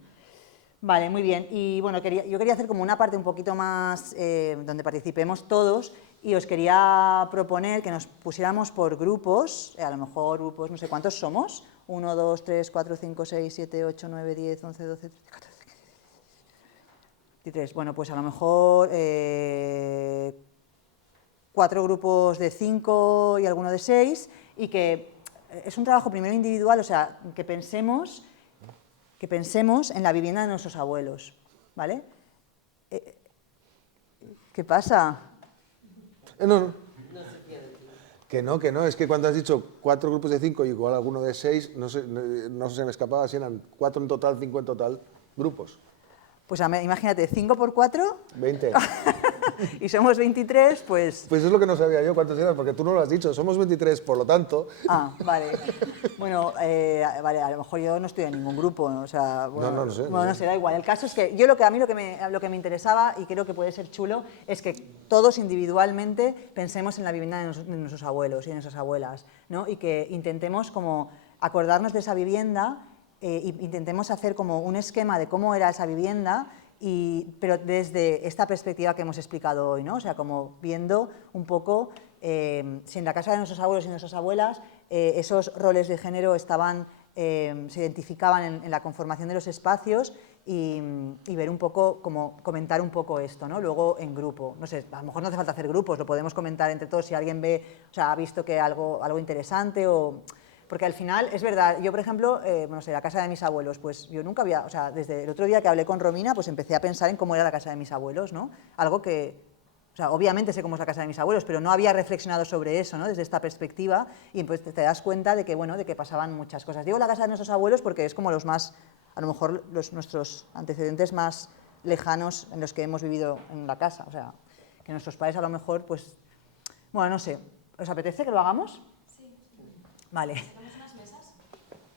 Vale, muy bien. Y bueno, yo quería hacer como una parte un poquito más donde participemos todos y os quería proponer que nos pusiéramos por grupos, a lo mejor grupos, no sé cuántos somos, 1, 2, 3, 4, 5, 6, 7, 8, 9, 10, 11, 12, 13, 14, 15, 16. Bueno, pues a lo mejor 4 grupos de 5 y alguno de 6 y que es un trabajo primero individual, o sea, que pensemos en la vivienda de nuestros abuelos, ¿vale? ¿Qué pasa? No. Que no, es que cuando has dicho 4 grupos de 5 y igual alguno de 6, no se me escapaba si eran 4 en total, 5 en total, grupos. Pues imagínate, 5 por 4... 20. Y somos 23, pues... Pues es lo que no sabía yo cuántos eran, porque tú no lo has dicho, somos 23, por lo tanto... Ah, vale. Bueno, vale, a lo mejor yo no estoy en ningún grupo, ¿no? O sea... Bueno, no sé. Bueno, no sé, da igual. El caso es que a mí lo que me interesaba, y creo que puede ser chulo, es que todos individualmente pensemos en la vivienda de nuestros abuelos y de nuestras abuelas, ¿no? Y que intentemos como acordarnos de esa vivienda, intentemos hacer como un esquema de cómo era esa vivienda, pero desde esta perspectiva que hemos explicado hoy, ¿no? O sea, como viendo un poco si en la casa de nuestros abuelos y nuestras abuelas esos roles de género se identificaban en la conformación de los espacios y ver un poco, como comentar un poco esto, ¿no? Luego en grupo. No sé, a lo mejor no hace falta hacer grupos, lo podemos comentar entre todos si alguien ve, o sea, ha visto que algo interesante o... Porque al final, es verdad, yo por ejemplo, no sé, la casa de mis abuelos, pues yo nunca había, o sea, desde el otro día que hablé con Romina, pues empecé a pensar en cómo era la casa de mis abuelos, ¿no? Algo que, o sea, obviamente sé cómo es la casa de mis abuelos, pero no había reflexionado sobre eso, ¿no? Desde esta perspectiva, y pues te das cuenta de que, bueno, de que pasaban muchas cosas. Digo la casa de nuestros abuelos porque es como los más, a lo mejor nuestros antecedentes más lejanos en los que hemos vivido en la casa, o sea, que nuestros padres a lo mejor, pues, bueno, no sé, ¿os apetece que lo hagamos? Sí. Vale.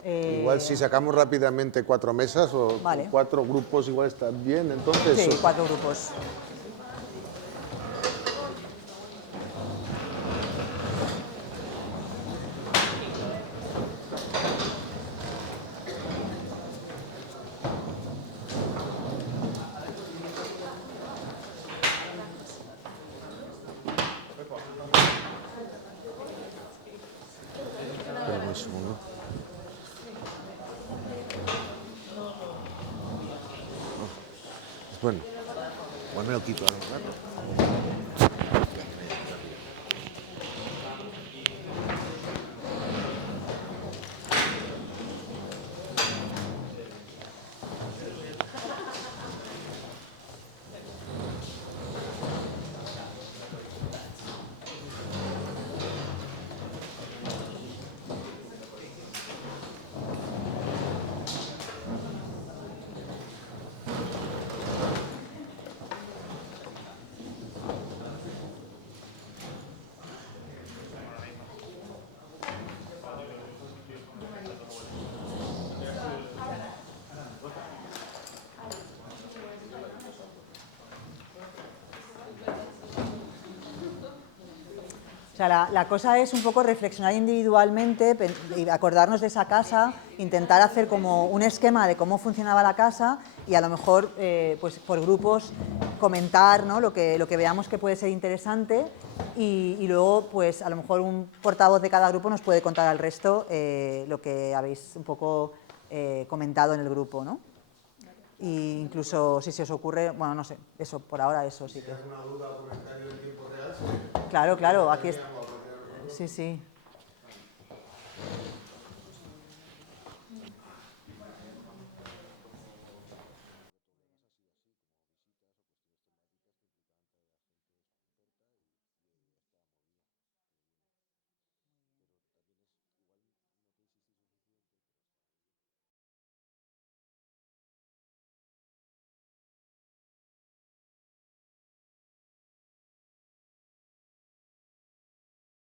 Igual si sacamos rápidamente 4 mesas o vale. 4 grupos igual está bien, entonces... Sí, 4 grupos. Espera un segundo. Bueno, igual me lo quito ahora un rato. O sea, la cosa es un poco reflexionar individualmente y acordarnos de esa casa, intentar hacer como un esquema de cómo funcionaba la casa y a lo mejor pues por grupos comentar, ¿no? lo que veamos que puede ser interesante y luego pues a lo mejor un portavoz de cada grupo nos puede contar al resto lo que habéis un poco comentado en el grupo, ¿no? Y incluso si se os ocurre, bueno, no sé, eso, por ahora eso sí que... Si hay alguna duda o comentario en tiempo real, Claro, aquí está. Sí, sí.